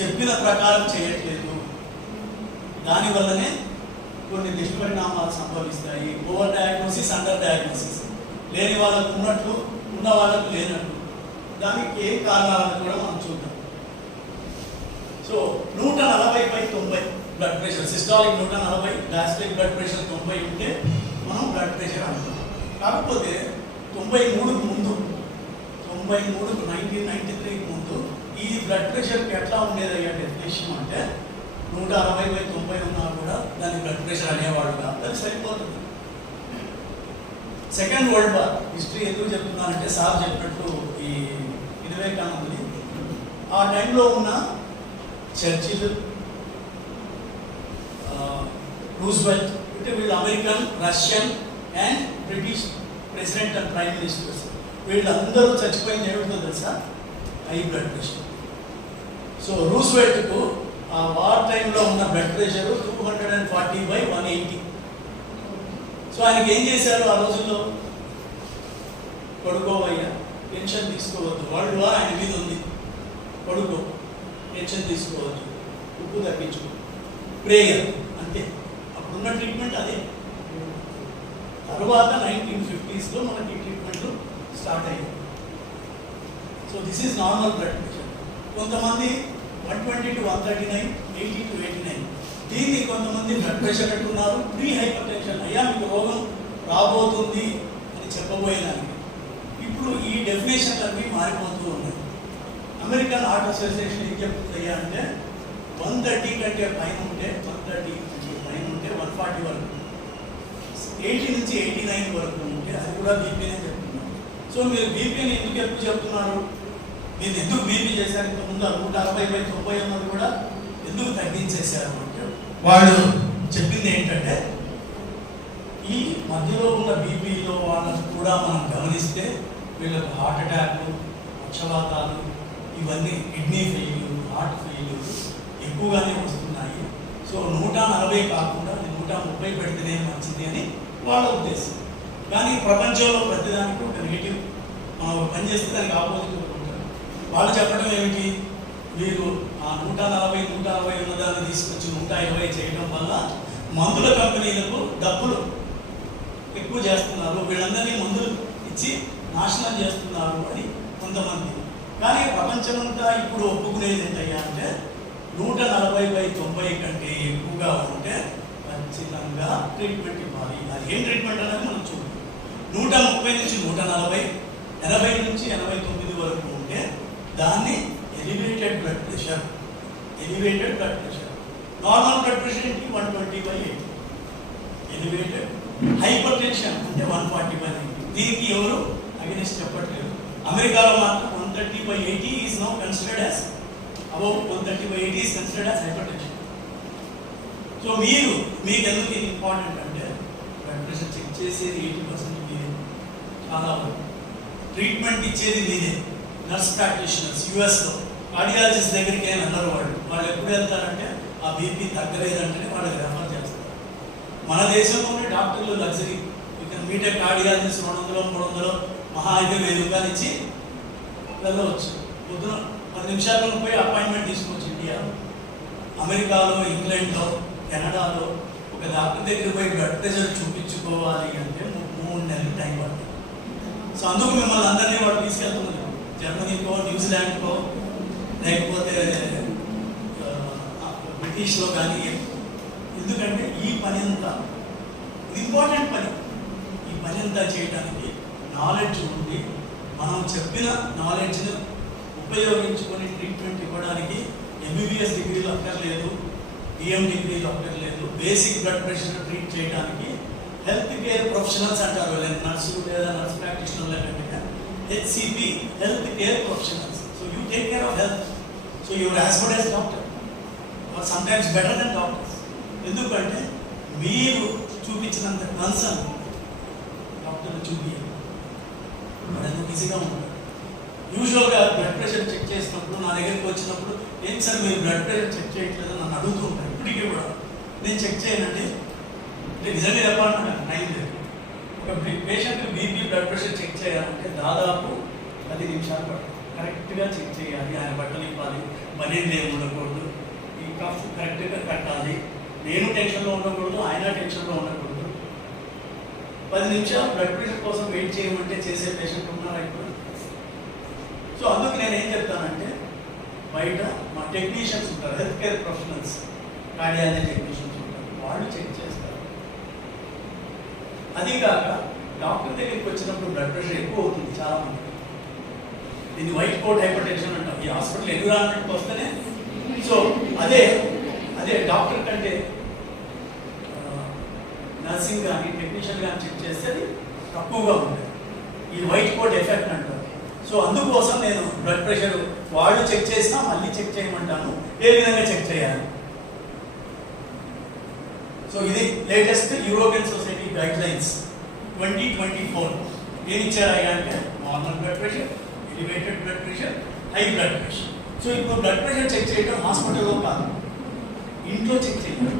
చెప్పిన ప్రకారం చేయట్లేదు. దానివల్లనే కొన్ని దుష్పరిణామాలు సంభవిస్తాయి. ఓవర్ డయాగ్నోసిస్, అండర్ డయాగ్నోసిస్, లేని వాళ్ళకు ఉన్నట్లు, ఉన్న వాళ్ళకు లేనట్లు. దానికి ఏ కారణాలను కూడా మనం చూద్దాం. So 140/90 blood pressure, systolic 140, gastric blood pressure 90 ఉంటే మనం బ్లడ్ ప్రెషర్ అంటాం. కాకపోతే 93కు ముందు, 1993కి ముందు ఈ బ్లడ్ ప్రెషర్కి ఎట్లా ఉండేది అయ్యా డెఫినేషన్ అంటే 160/90 ఉన్నా కూడా దాని బ్లడ్ ప్రెషర్ అనేవాడు కాదు, అది సరిపోతుంది. సెకండ్ వరల్డ్ వార్ హిస్టరీ ఎందుకు చెప్తున్నానంటే సార్ చెప్పినట్టు ఈ వివేకానందుని ఆ టైంలో ఉన్న చర్చిల్, రూజ్వెల్ట్, అంటే వీళ్ళు American, Russian and British president and prime ministers, వీళ్ళందరూ చచ్చిపోయింది ఏమిటో తెలుసా? High blood pressure. సో రూజ్వెల్ట్కు ఆ వార్ టైంలో ఉన్న బ్లడ్ ప్రెషర్ 240/180. సో ఆయనకి ఏం చేశారు ఆ రోజుల్లో? పడుకోవయ్యా, పెన్షన్ తీసుకోవద్దు, వరల్డ్ వార్ ఆయన మీద ఉంది, పడుకో, పెన్షన్ తీసుకోవద్దు, ఉప్పు తగ్గించుకో, ప్రేయర్ అంతే. అప్పుడున్న ట్రీట్మెంట్ అదే. తర్వాత 1950s మనకి ట్రీట్మెంట్లు స్టార్ట్ అయ్యాయి. So this is normal blood pressure. కొంతమంది 120 to 139, 80 to 89. దీన్ని కొంతమంది బ్లడ్ ప్రెషర్ అంటున్నారు. ప్రీ హైపర్ టెన్షన్, అయ్యా మీకు రోగం రాబోతుంది అని చెప్పబోయేదానికి ఇప్పుడు ఈ డెఫినేషన్లు అన్నీ మారిపోతూ ఉన్నాయి. అమెరికన్ హార్ట్ అసోసియేషన్ ఏం చెప్తుందయ్యా అంటే 130 కంటే పైన ఉంటే 130 పైన ఉంటే 140 వరకు, 80 నుంచి 89 వరకు ఉంటే అది కూడా బీపీ అని చెప్తున్నారు. సో మీరు బీపీని ఎందుకు ఎక్కువ చెప్తున్నారు? మీరు ఎందుకు బీపీ చేశారు? ఇంతకుముందు 160/90 అన్నది కూడా ఎందుకు తగ్గించేశారు అంటే వాళ్ళు చెప్పింది ఏంటంటే ఈ మధ్యలో ఉన్న బీపీలో వాళ్ళని కూడా మనం గమనిస్తే వీళ్ళకు హార్ట్ అటాక్లు, పక్షవాతాలు, ఇవన్నీ కిడ్నీ ఫెయిల్యూర్, హార్ట్ ఫెయిల్యూర్ ఎక్కువగానే వస్తున్నాయి. సో 140 కాకుండా 130 పెడితేనే మంచిది అని వాళ్ళ ఉద్దేశం. కానీ ప్రపంచంలో ప్రతిదానికి ఒక నెగిటివ్ పనిచేస్తే దానికి ఆపోజిట్ ఉంటారు. వాళ్ళు చెప్పడం ఏమిటి, మీరు ఆ 140 ఉన్నదాన్ని తీసుకొచ్చి 120 చేయడం వల్ల మందుల కంపెనీలకు డబ్బులు ఎక్కువ చేస్తున్నారు, వీళ్ళందరినీ మందులు ఇచ్చి నాశనం చేస్తున్నారు అని కొంతమంది. కానీ ప్రపంచమంతా ఇప్పుడు ఒప్పుకునేది ఏంటయ్యా అంటే 140/90 కంటే ఎక్కువగా ఉంటే ఖచ్చితంగా ట్రీట్మెంట్ ఇవ్వాలి. అది ఏం ట్రీట్మెంట్ అనేది మనం చూద్దాం. 130 నుంచి 140, 80 నుంచి 89 వరకు ఉంటే దాన్ని elevated blood pressure. Elevated blood pressure. Normal blood pressure ఏంటి? 120/80. ఎలివేటెడ్ హైపర్ టెన్షన్ అంటే 140/90. దీనికి ఎవరు అగెనిస్ట్ చెప్పట్లేదు. అమెరికాలో మాత్రం 130/80 is now considered as above 130/80 is considered as hyper tension. So మీకు ఎందుకు ఇది ఇంపార్టెంట్ అంటే బ్లడ్ ప్రెషర్ చెక్ చేసేది 80% మీరే, చాలా వరకు ట్రీట్మెంట్ ఇచ్చేది మీరే. నర్స్ ప్రాక్టీషనర్స్ యూఎస్లో కార్డియాలజిస్ట్ దగ్గరికి ఏం అన్నారు వాళ్ళు ఎప్పుడు వెళ్తారంటే ఆ బీపీ తగ్గలేదంటేనే వాళ్ళకి రెఫర్ చేస్తారు. మన దేశంలోనే డాక్టర్లు లగ్జరీ, ఇక్కడ మీటే కార్డియాలజిస్ట్ 200-300 మహా అయితే 1000 రూపాయలు ఇచ్చి వెళ్ళవచ్చు. పొద్దున 10 నిమిషాల్లో పోయి అపాయింట్మెంట్ తీసుకోవచ్చు. ఇండియా, అమెరికాలో, ఇంగ్లాండ్లో, కెనడాలో ఒక డాక్టర్ దగ్గర పోయి బ్లడ్ ప్రెషర్ చూపించుకోవాలి అంటే 3 నెలలు టైం పడుతుంది. సో అందుకు మిమ్మల్ని అందరినీ వాళ్ళు తీసుకెళ్తున్నారు జర్మనీకో, న్యూజిలాండ్కో, లేకపోతే బ్రిటిష్లో కానీ. ఎందుకంటే ఈ పని అంతా ఇంపార్టెంట్ పని. ఈ పని అంతా చేయడానికి నాలెడ్జ్ ఉంది. మనం చెప్పిన నాలెడ్జ్ను ఉపయోగించుకొని ట్రీట్మెంట్ ఇవ్వడానికి ఎంబీబీఎస్ డిగ్రీలు అక్కర్లేదు, డిఎం డిగ్రీలు అక్కర్లేదు. బేసిక్ బ్లడ్ ప్రెషర్ ట్రీట్ చేయడానికి హెల్త్ కేర్ ప్రొఫెషనల్స్ అంటారు, నర్సులు లేదా నర్స్ ప్రాక్టీషనర్ లేకంటే HCP, health care professionals. So you take care of health. So you're as good as doctor or sometimes better than doctors. ఎందుకంటే మీరు చూపించినంత concern డాక్టర్లు చూపించారు, అది ఈజీగా ఉంటుంది. యూజువల్గా బ్లడ్ ప్రెషర్ చెక్ చేసినప్పుడు నా దగ్గరికి వచ్చినప్పుడు ఏం సార్ మీరు బ్లడ్ ప్రెషర్ చెక్ చేయట్లేదు నన్ను అడుగుతూ ఉంటారు. ఇప్పటికీ కూడా నేను చెక్ చేయనండి అంటే నిజంగా చెప్పాలంటే టైం లేదు. ఒక patient BP blood pressure check చేయాలంటే దాదాపు 10 నిమిషాలు పడుతుంది. కరెక్ట్గా చెక్ చేయాలి, ఆయన బట్టలు ఇవ్వాలి, బనీళ్ళు ఏమి ఉండకూడదు, ఈ కఫ్ కరెక్ట్గా కట్టాలి, నేను టెన్షన్లో ఉండకూడదు, ఆయన టెన్షన్లో ఉండకూడదు. 10 నిమిషాలు బ్లడ్ ప్రెషర్ కోసం వెయిట్ చేయమంటే చేసే పేషెంట్ ఉన్నారా ఇప్పుడు? సో అందుకు నేను ఏం చెప్తానంటే బయట మా టెక్నీషియన్స్ ఉంటారు, health care professionals, cardiology technicians ఉంటారు, వాళ్ళు చెక్ చేస్తారు. అది కాక డాక్టర్ దగ్గరికి వచ్చినప్పుడు బ్లడ్ ప్రెషర్ ఎక్కువ అవుతుంది చాలా మంది. దీన్ని వైట్ కోట్ హైపర్ టెన్షన్ అంటాం. ఈ హాస్పిటల్ ఎన్విరాన్మెంట్కి వస్తేనే. సో అదే డాక్టర్ కంటే నర్సింగ్ కానీ టెక్నీషియన్ కానీ చెక్ చేస్తే అది తక్కువగా ఉంటుంది. ఈ వైట్ కోట్ ఎఫెక్ట్ అంటారు. సో అందుకోసం నేను బ్లడ్ ప్రెషర్ వాళ్ళు చెక్ చేసినా మళ్ళీ చెక్ చేయమంటాను, ఏ విధంగా చెక్ చేయాలి. సో ఇది latest European society guide lines 2024. ఏం ఇచ్చారయ్యా అంటే normal blood pressure, elevated blood pressure, high blood pressure. So ఇప్పుడు బ్లడ్ ప్రెషర్ చెక్ చేయడం హాస్పిటల్లో కాదు, ఇంట్లో చెక్ చేయాలి.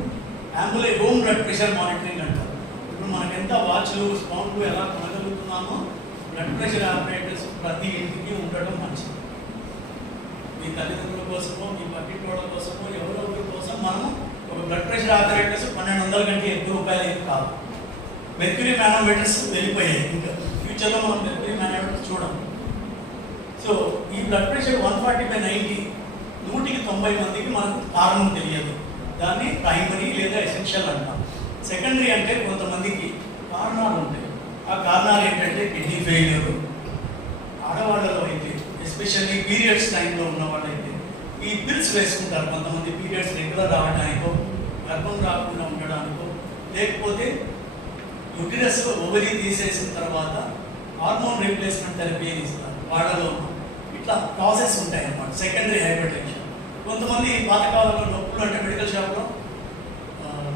హోమ్ బ్లడ్ ప్రెషర్ మానిటరింగ్ అంటారు. ఇప్పుడు మనకెంత వాచ్లు, స్పాండ్లు ఎలా కొనగలుగుతున్నామో బ్లడ్ ప్రెషర్ ఆపరేటర్స్ ప్రతి ఇంటికి ఉండటం మంచిది. మీ తల్లిదండ్రుల కోసమో మీ పక్కింటి వాళ్ళ కోసమో ఎవరో ఒకరి కోసం మనం ఒక బ్లడ్ ప్రెషర్ ఆపరేటర్స్ 1200 కంటే ఎక్కువ రూపాయలు ఏమి కాదు. మెర్క్యూరీ మానోమీటర్స్ వెళ్ళిపోయాయి, ఇంకా ఫ్యూచర్లో మనం మెర్క్యూరీ మానోమీటర్స్ చూడం. సో ఈ బ్లడ్ ప్రెషర్ 140/90 190 మందికి మనకు కారణం తెలియదు. దాన్ని ప్రైమరీ లేదా ఎసెన్షియల్ అంటాం. సెకండరీ అంటే కొంతమందికి కారణాలు ఉంటాయి. ఆ కారణాలు ఏంటంటే కిడ్నీ ఫెయిల్యూర్, ఆడవాళ్ళలో అయితే ఎస్పెషల్లీ పీరియడ్స్ టైంలో ఉన్న వాళ్ళైతే ఈ పిల్స్ వేసుకుంటారు. కొంతమంది పీరియడ్స్ రెగ్యులర్ రావడానికో, గర్భం రాకుండా ఉండడానికో, లేకపోతే యూటిరస్ ఓవరీ తీసేసిన తర్వాత హార్మోన్ రీప్లేస్మెంట్ థెరపీ అని ఇస్తారు. వాళ్ళలో ఇట్లా ప్రాసెస్ ఉంటాయి అన్నమాట. Secondary hyper tension. కొంతమంది పాతకాలంలో నొప్పులు అంటే మెడికల్ షాప్లో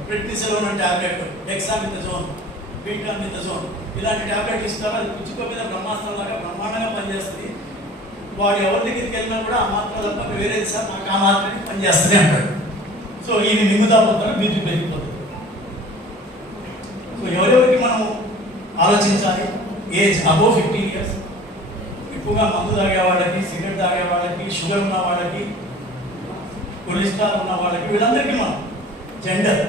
ప్రెడ్నిసలోన్ అనే ట్యాబ్లెట్, డెక్సామిథజోన్, బీటామిథజోన్ ఇలాంటి ట్యాబ్లెట్ ఇస్తారు. అది పుచ్చుకో మీద బ్రహ్మాస్త్రం లాగా బ్రహ్మాండంగా పనిచేస్తుంది. వాడు ఎవరి దగ్గరికి వెళ్ళినా కూడా ఆ మాత్ర తప్ప వేరేది సార్ నాకు ఆ మాత్రమే పనిచేస్తుంది అంటాడు. సో ఇది మిగుతా పోతారు, బీపీ పెరిగిపోతుంది. సో ఎవరెవరికి మనం ఆలోచించాలి? ఏజ్ అబోవ్ 15 years, ఎక్కువగా మందు తాగే వాళ్ళకి, సిగరెట్ తాగే వాళ్ళకి, షుగర్ ఉన్న వాళ్ళకి, కొలెస్ట్రాల్ ఉన్న వాళ్ళకి, వీళ్ళందరికీ మనం జెండర్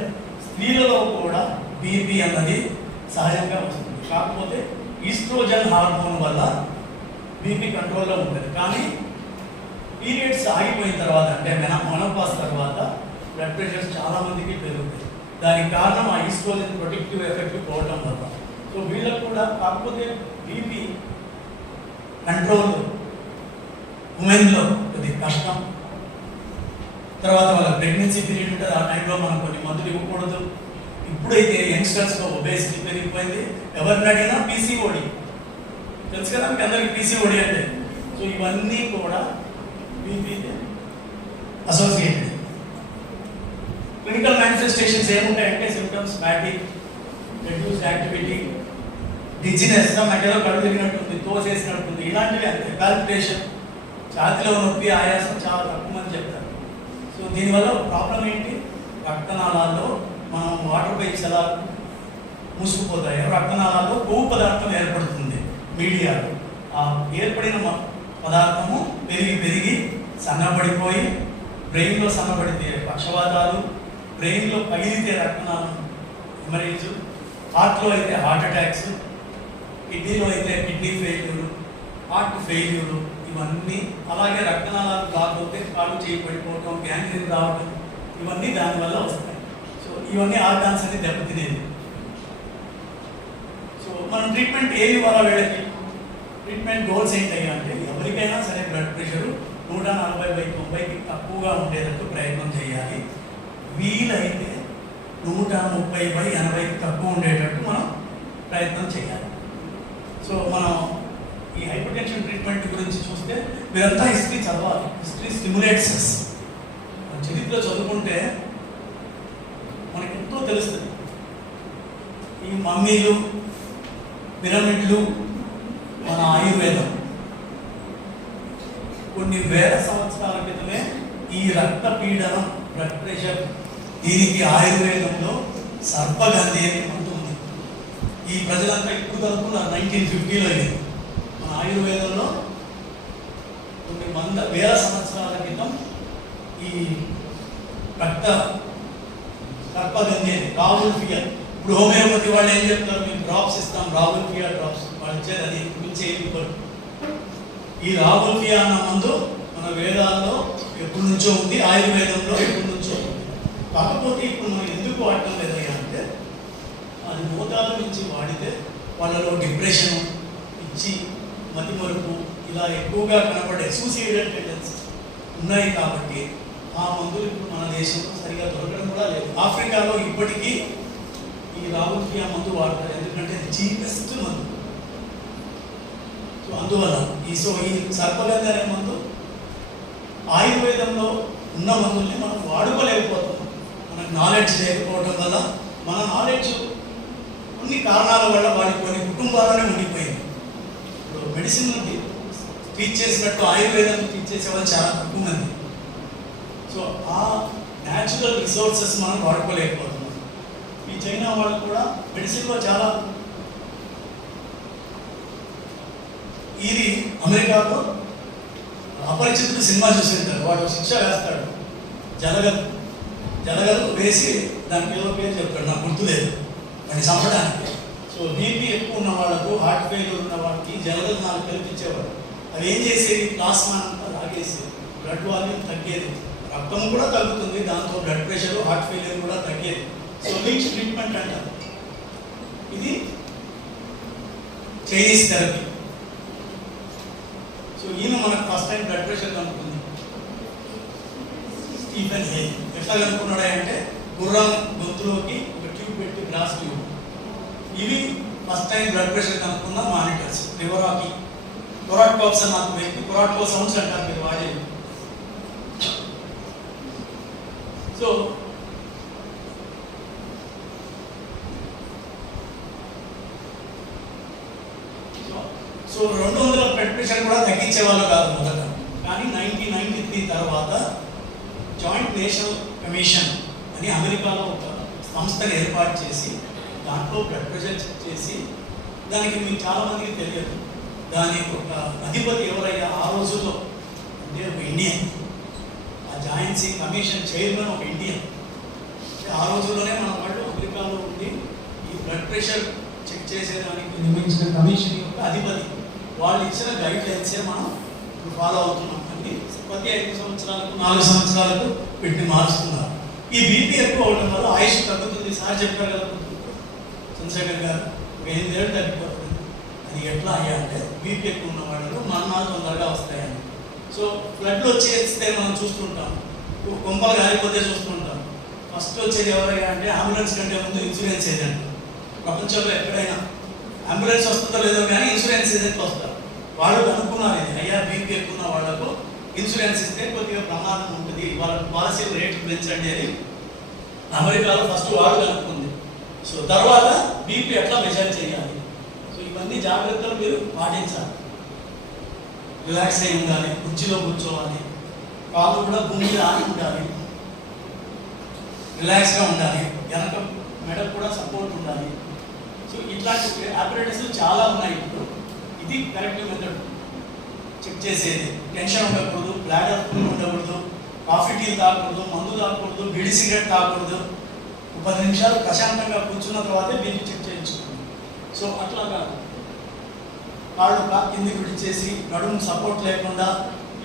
స్త్రీలలో కూడా బీపీ అన్నది సహజంగా వస్తుంది. కాకపోతే ఈస్ట్రోజన్ హార్మోన్ వల్ల బీపీ కంట్రోల్లో ఉంటుంది. కానీ పీరియడ్స్ ఆగిపోయిన తర్వాత అంటే మెనోపాజ్ తర్వాత బ్లడ్ ప్రెషర్స్ చాలా మందికి పెరుగుతాయి. దానికి కారణం ఆ ఈస్ట్రోజన్ ప్రొటెక్టివ్ ఎఫెక్ట్ పోవటం వల్ల. సో వీళ్ళకు కూడా కాకపోతే బీపీ కంట్రోల్ ఉమెన్లో కొద్ది కష్టం. తర్వాత వాళ్ళ ప్రెగ్నెన్సీ పీరియడ్ ఉంటుంది, ఆ టైంలో మనం కొన్ని మందులు ఇవ్వకూడదు. ఇప్పుడైతే యంగ్స్టర్స్లో ఒబేసిటీ పెరిగిపోయింది. ఎవరిని అడిగినా పీసీఓడి తెలుసు కదా మీకు అందరికీ, పీసీఓడి అంటే. సో ఇవన్నీ కూడా బీపీ అసోసియేటెడ్. క్లినికల్ మేనిఫెస్టేషన్స్ ఏముంటాయంటే symptoms fatigue, reduced activity, dizziness, మధ్యలో కడుపు తిరిగినట్టుంది, తోసేసినట్టుంది, ఇలాంటివి అంతే. పాల్పిటేషన్, ఛాతీలో నొప్పి, ఆయాసం చాలా తక్కువ మంది చెప్తారు. సో దీనివల్ల ప్రాబ్లం ఏంటి? రక్తనాళాల్లో మనం వాటర్ పైప్స్ ఎలా మూసుకుపోతాయో రక్తనాళాల్లో కొవ్వు పదార్థం ఏర్పడుతుంది మీడియాలో. ఆ ఏర్పడిన పదార్థము పెరిగి పెరిగి సన్నబడిపోయి బ్రెయిన్లో సన్నబడితే పక్షవాతాలు, బ్రెయిన్లో పగిలితే రక్తనాళం హెమరేజ్, హార్ట్లో అయితే హార్ట్ అటాక్స్, కిడ్నీలో అయితే కిడ్నీ ఫెయిల్యూరు, హార్ట్ ఫెయిల్యూరు, ఇవన్నీ. అలాగే రక్తనాళాలు బ్లాక్ అవుతే కాలు చేయి పడిపోవటం, గ్యాంగ్రీన్ రావడం, ఇవన్నీ దానివల్ల వస్తాయి. సో ఇవన్నీ ఆర్గాన్స్ అనేది దెబ్బతినేది. సో మనం ట్రీట్మెంట్ ఏది ఇవ్వాలా వీళ్ళకి? ట్రీట్మెంట్ గోల్స్ ఏంటయ్యా అంటే ఎవరికైనా సరే బ్లడ్ ప్రెషరు 140/90కి తక్కువగా ఉండేటట్టు ప్రయత్నం చేయాలి. వీలైతే 130/80కి తక్కువ ఉండేటట్టు మనం ప్రయత్నం చేయాలి. సో మనం ఈ హైపర్ టెన్షన్ ట్రీట్మెంట్ గురించి చూస్తే మీరంతా హిస్టరీ చదవాలి. History stimulates. చరిత్ర చదువుకుంటే మనకి ఎంతో తెలుస్తుంది. ఈ మమ్మీలు, పిరమిడ్లు, మన ఆయుర్వేదం కొన్ని వేల సంవత్సరాల క్రితమే ఈ రక్తపీడనం, బ్లడ్ ప్రెషర్, దీనికి ఆయుర్వేదంలో సర్పగంధి అని ఉంటుంది. ఈ ప్రజలంతా ఇప్పుడు కనుక్కున్నారు 1950లో. ఇది మన ఆయుర్వేదంలో కొన్ని వేల సంవత్సరాల క్రితం ఈ సర్పగంధి అని, రావుల్ఫియా. ఇప్పుడు హోమియోపతి వాళ్ళు ఏం చెప్తారు? మేము డ్రాప్స్ ఇస్తాం, రావుల్ఫియా డ్రాప్స్. వాళ్ళు ఇచ్చేది అది మించి ఈ రావుల్ఫియా అన్న మందు మన వేదాల్లో ఎప్పటి నుంచో ఉంది, ఆయుర్వేదంలో ఎప్పటి నుంచో ఉంది. కాకపోతే ఇప్పుడు మనం ఎందుకు వాడటం లేదయ్యా అంటే అది మోతాదు నుంచి వాడితే వాళ్ళలో డిప్రెషన్, పిచ్చి, మతిమరుపు ఇలా ఎక్కువగా కనపడే సూసైడల్ టెండెన్సీస్ ఉన్నాయి. కాబట్టి ఆ మందులు ఇప్పుడు మన దేశంలో సరిగా దొరకడం కూడా లేదు. ఆఫ్రికాలో ఇప్పటికీ ఈ రావుల్ఫియా మందు వాడతారు, ఎందుకంటే అది చీపెస్ట్ మందు. సో అందువల్ల ఈ సర్పగంధి అనే మందు ఆయుర్వేదంలో ఉన్న మందుల్ని మనం వాడుకోలేకపోతున్నాం. మనకు నాలెడ్జ్ లేకపోవడం వల్ల, మన నాలెడ్జ్ కొన్ని కారణాల వల్ల వాడి కొన్ని కుటుంబాలనే ఉండిపోయింది. ఇప్పుడు మెడిసిన్ టీచ్ చేసినట్టు ఆయుర్వేదం టీచ్ చేసే వాళ్ళు చాలా తక్కువ మంది. సో ఆ న్యాచురల్ రిసోర్సెస్ మనం వాడుకోలేకపోతున్నాం. ఈ చైనా వాళ్ళు కూడా మెడిసిన్లో చాలా, ఇది అమెరికాలో అపరిచితుడు సినిమా చూసింటారు, వాడు శిక్ష వేస్తాడు, జలగలు వేసి దానికి ఏదో పేరు చెప్తాడు, నాకు గుర్తులేదు, అది చంపడానికి. సో బీపీ ఎక్కువ ఉన్న వాళ్ళకు, హార్ట్ ఫెయిల్యూర్ ఉన్న వాళ్ళకి జలగలు 4 కల్పించేవాడు. అవి ఏం చేసేది, ప్లాస్మా అంతా లాగేసేది, బ్లడ్ వాల్యూమ్ తగ్గేది, రక్తం కూడా తగ్గుతుంది, దాంతో బ్లడ్ ప్రెషర్, హార్ట్ ఫెయిల్యూర్ కూడా తగ్గేది. సో లీచ్ ట్రీట్మెంట్ అంటారు. ఇది చైనీస్ థెరపీ. సో ఈయన మనకు ఫస్ట్ టైం బ్లడ్ ప్రెషర్ కనుక్కుంది, స్టీఫెన్ హేల్. ఎట్లా కనుక్కున్నాడా అంటే గుర్రం గొంతులోకి ఒక ట్యూబ్ పెట్టి, గ్లాస్ ట్యూబ్. ఇవి ఫస్ట్ టైం బ్లడ్ ప్రెషర్ కనుక్కున్న మానిటర్స్. లివరాకి కొరాట్కోప్స్ అని నాకు వ్యక్తి, కొరాట్కో సౌండ్స్ అంటారు మీరు వాడేది. సో సో 200 బ్లడ్ ప్రెషర్ కూడా తగ్గించే వాళ్ళు కాదు మొదట. కానీ 1993 తర్వాత జాయింట్ నేషనల్ కమిషన్ అని అమెరికాలో ఒక సంస్థను ఏర్పాటు చేసి దాంట్లో బ్లడ్ ప్రెషర్ చెక్ చేసి, దానికి మీకు చాలా మందికి తెలియదు, దాని ఒక అధిపతి ఎవరయ్యా ఆ రోజుల్లో అంటే ఒక ఇండియన్. ఆ జాయింట్ కమిషన్ చైర్మన్ ఒక ఇండియన్. ఆ రోజుల్లోనే మన వాళ్ళు అమెరికాలో ఉండి ఈ బ్లడ్ ప్రెషర్ చెక్ చేసేదానికి నిర్మించిన కమిషన్ యొక్క అధిపతి. వాళ్ళు ఇచ్చిన గైడ్ లైన్సే మనం ఫాలో అవుతున్నాం. అంటే ప్రతి 5 సంవత్సరాలకు 4 సంవత్సరాలకు వీటిని మారుస్తున్నారు. ఈ బీపీ ఎక్కువ అవడం వల్ల ఆయుష్ తగ్గుతుంది. సార్ చెప్పారు కదా చంద్రశేఖర్ గారు, 8 ఏళ్ళు తగ్గిపోతుంది. అది ఎట్లా అయ్యా అంటే బీపీ ఎక్కువ ఉన్న వాళ్ళలో మరణాలు తొందరగా వస్తాయని. సో బ్లడ్లో వచ్చేస్తే మనం చూస్తుంటాం, కొంపలు కాలిపోతే చూస్తుంటాం. ఫస్ట్ వచ్చేది ఎవరైనా అంటే అంబులెన్స్ కంటే ముందు ఇన్సూరెన్స్ ఏజెంట్. ప్రపంచంలో ఎక్కడైనా అంబులెన్స్ వస్తుందో లేదో కానీ ఇన్సూరెన్స్ ఏజెంట్లు వస్తారు. వాళ్ళు కనుక్కున్నారు ఇది, అయ్యా బీపీ ఎక్కువ ఉన్న వాళ్ళకు ఇన్సూరెన్స్ ఇస్తే కొద్దిగా ప్రమాదం ఉంటుంది, వాళ్ళ పాలసీలు రేట్లు పెంచండి అని అమెరికాలో ఫస్ట్ వాళ్ళు కనుక్కుంది. సో తర్వాత బీపీ ఎట్లా మెజర్ చేయాలి, సో ఇవన్నీ జాగ్రత్తలు మీరు పాటించాలి. రిలాక్స్ అయి ఉండాలి, కుర్చీలో కూర్చోవాలి, కాళ్ళు కూడా భూమి మీద ఆని ఉండాలి, రిలాక్స్గా ఉండాలి, వెనక మెడకు కూడా సపోర్ట్ ఉండాలి. సో ఇట్లాంటి ఆపరేటర్స్ చాలా ఉన్నాయి. ఇప్పుడు ఇది కరెక్ట్ మెథడ్ చెక్ చేసేది. టెన్షన్ ఉండకూడదు, బ్లాడర్ ఫుల్ ఉండకూడదు, కాఫీ టీ తాగకూడదు, మందు తాగకూడదు, బీడి సిగరెట్ తాగకూడదు. 10 నిమిషాలు ప్రశాంతంగా కూర్చున్న తర్వాతే బీపీ చెక్ చేయించుకోండి. సో అట్లా కాదు, కాళ్ళు కిందికి విడిచేసి నడుము సపోర్ట్ లేకుండా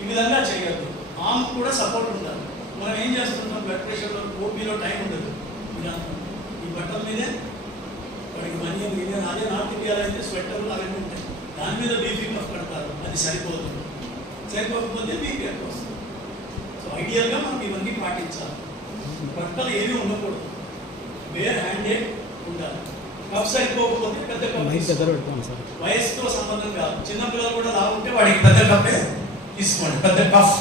ఈ విధంగా చేయొద్దు. ఆర్మ్ కూడా సపోర్ట్ ఉండాలి. మనం ఏం చేస్తుంటాం, బ్లడ్ ప్రెషర్లో ఓపీలో టైం ఉండదు. ఈ బట్టల మీదే వాడికి బనియన్ మీదే, అదే నార్త్ ఇండియాలో అయితే స్వెట్టర్లు అవన్నీ ఉంటాయి, దాని మీద బీపీ కఫ్ కడతారు. అది సరిపోతుంది, సరిపోకపోతే బీపీ ఎక్కువ వస్తుంది. సో ఐడియల్గా మనం ఇవన్నీ పాటించాలి. బట్టలు ఏమీ ఉండకూడదు, బేర్ హ్యాండెడ్ ఉండాలి. కఫ్ సరిపోకపోతే పెద్ద కఫ్, వయసుతో సంబంధం కాదు. చిన్నపిల్లలు కూడా లాగుంటే వాడికి పెద్ద కఫే తీసుకోండి, పెద్ద కఫ్.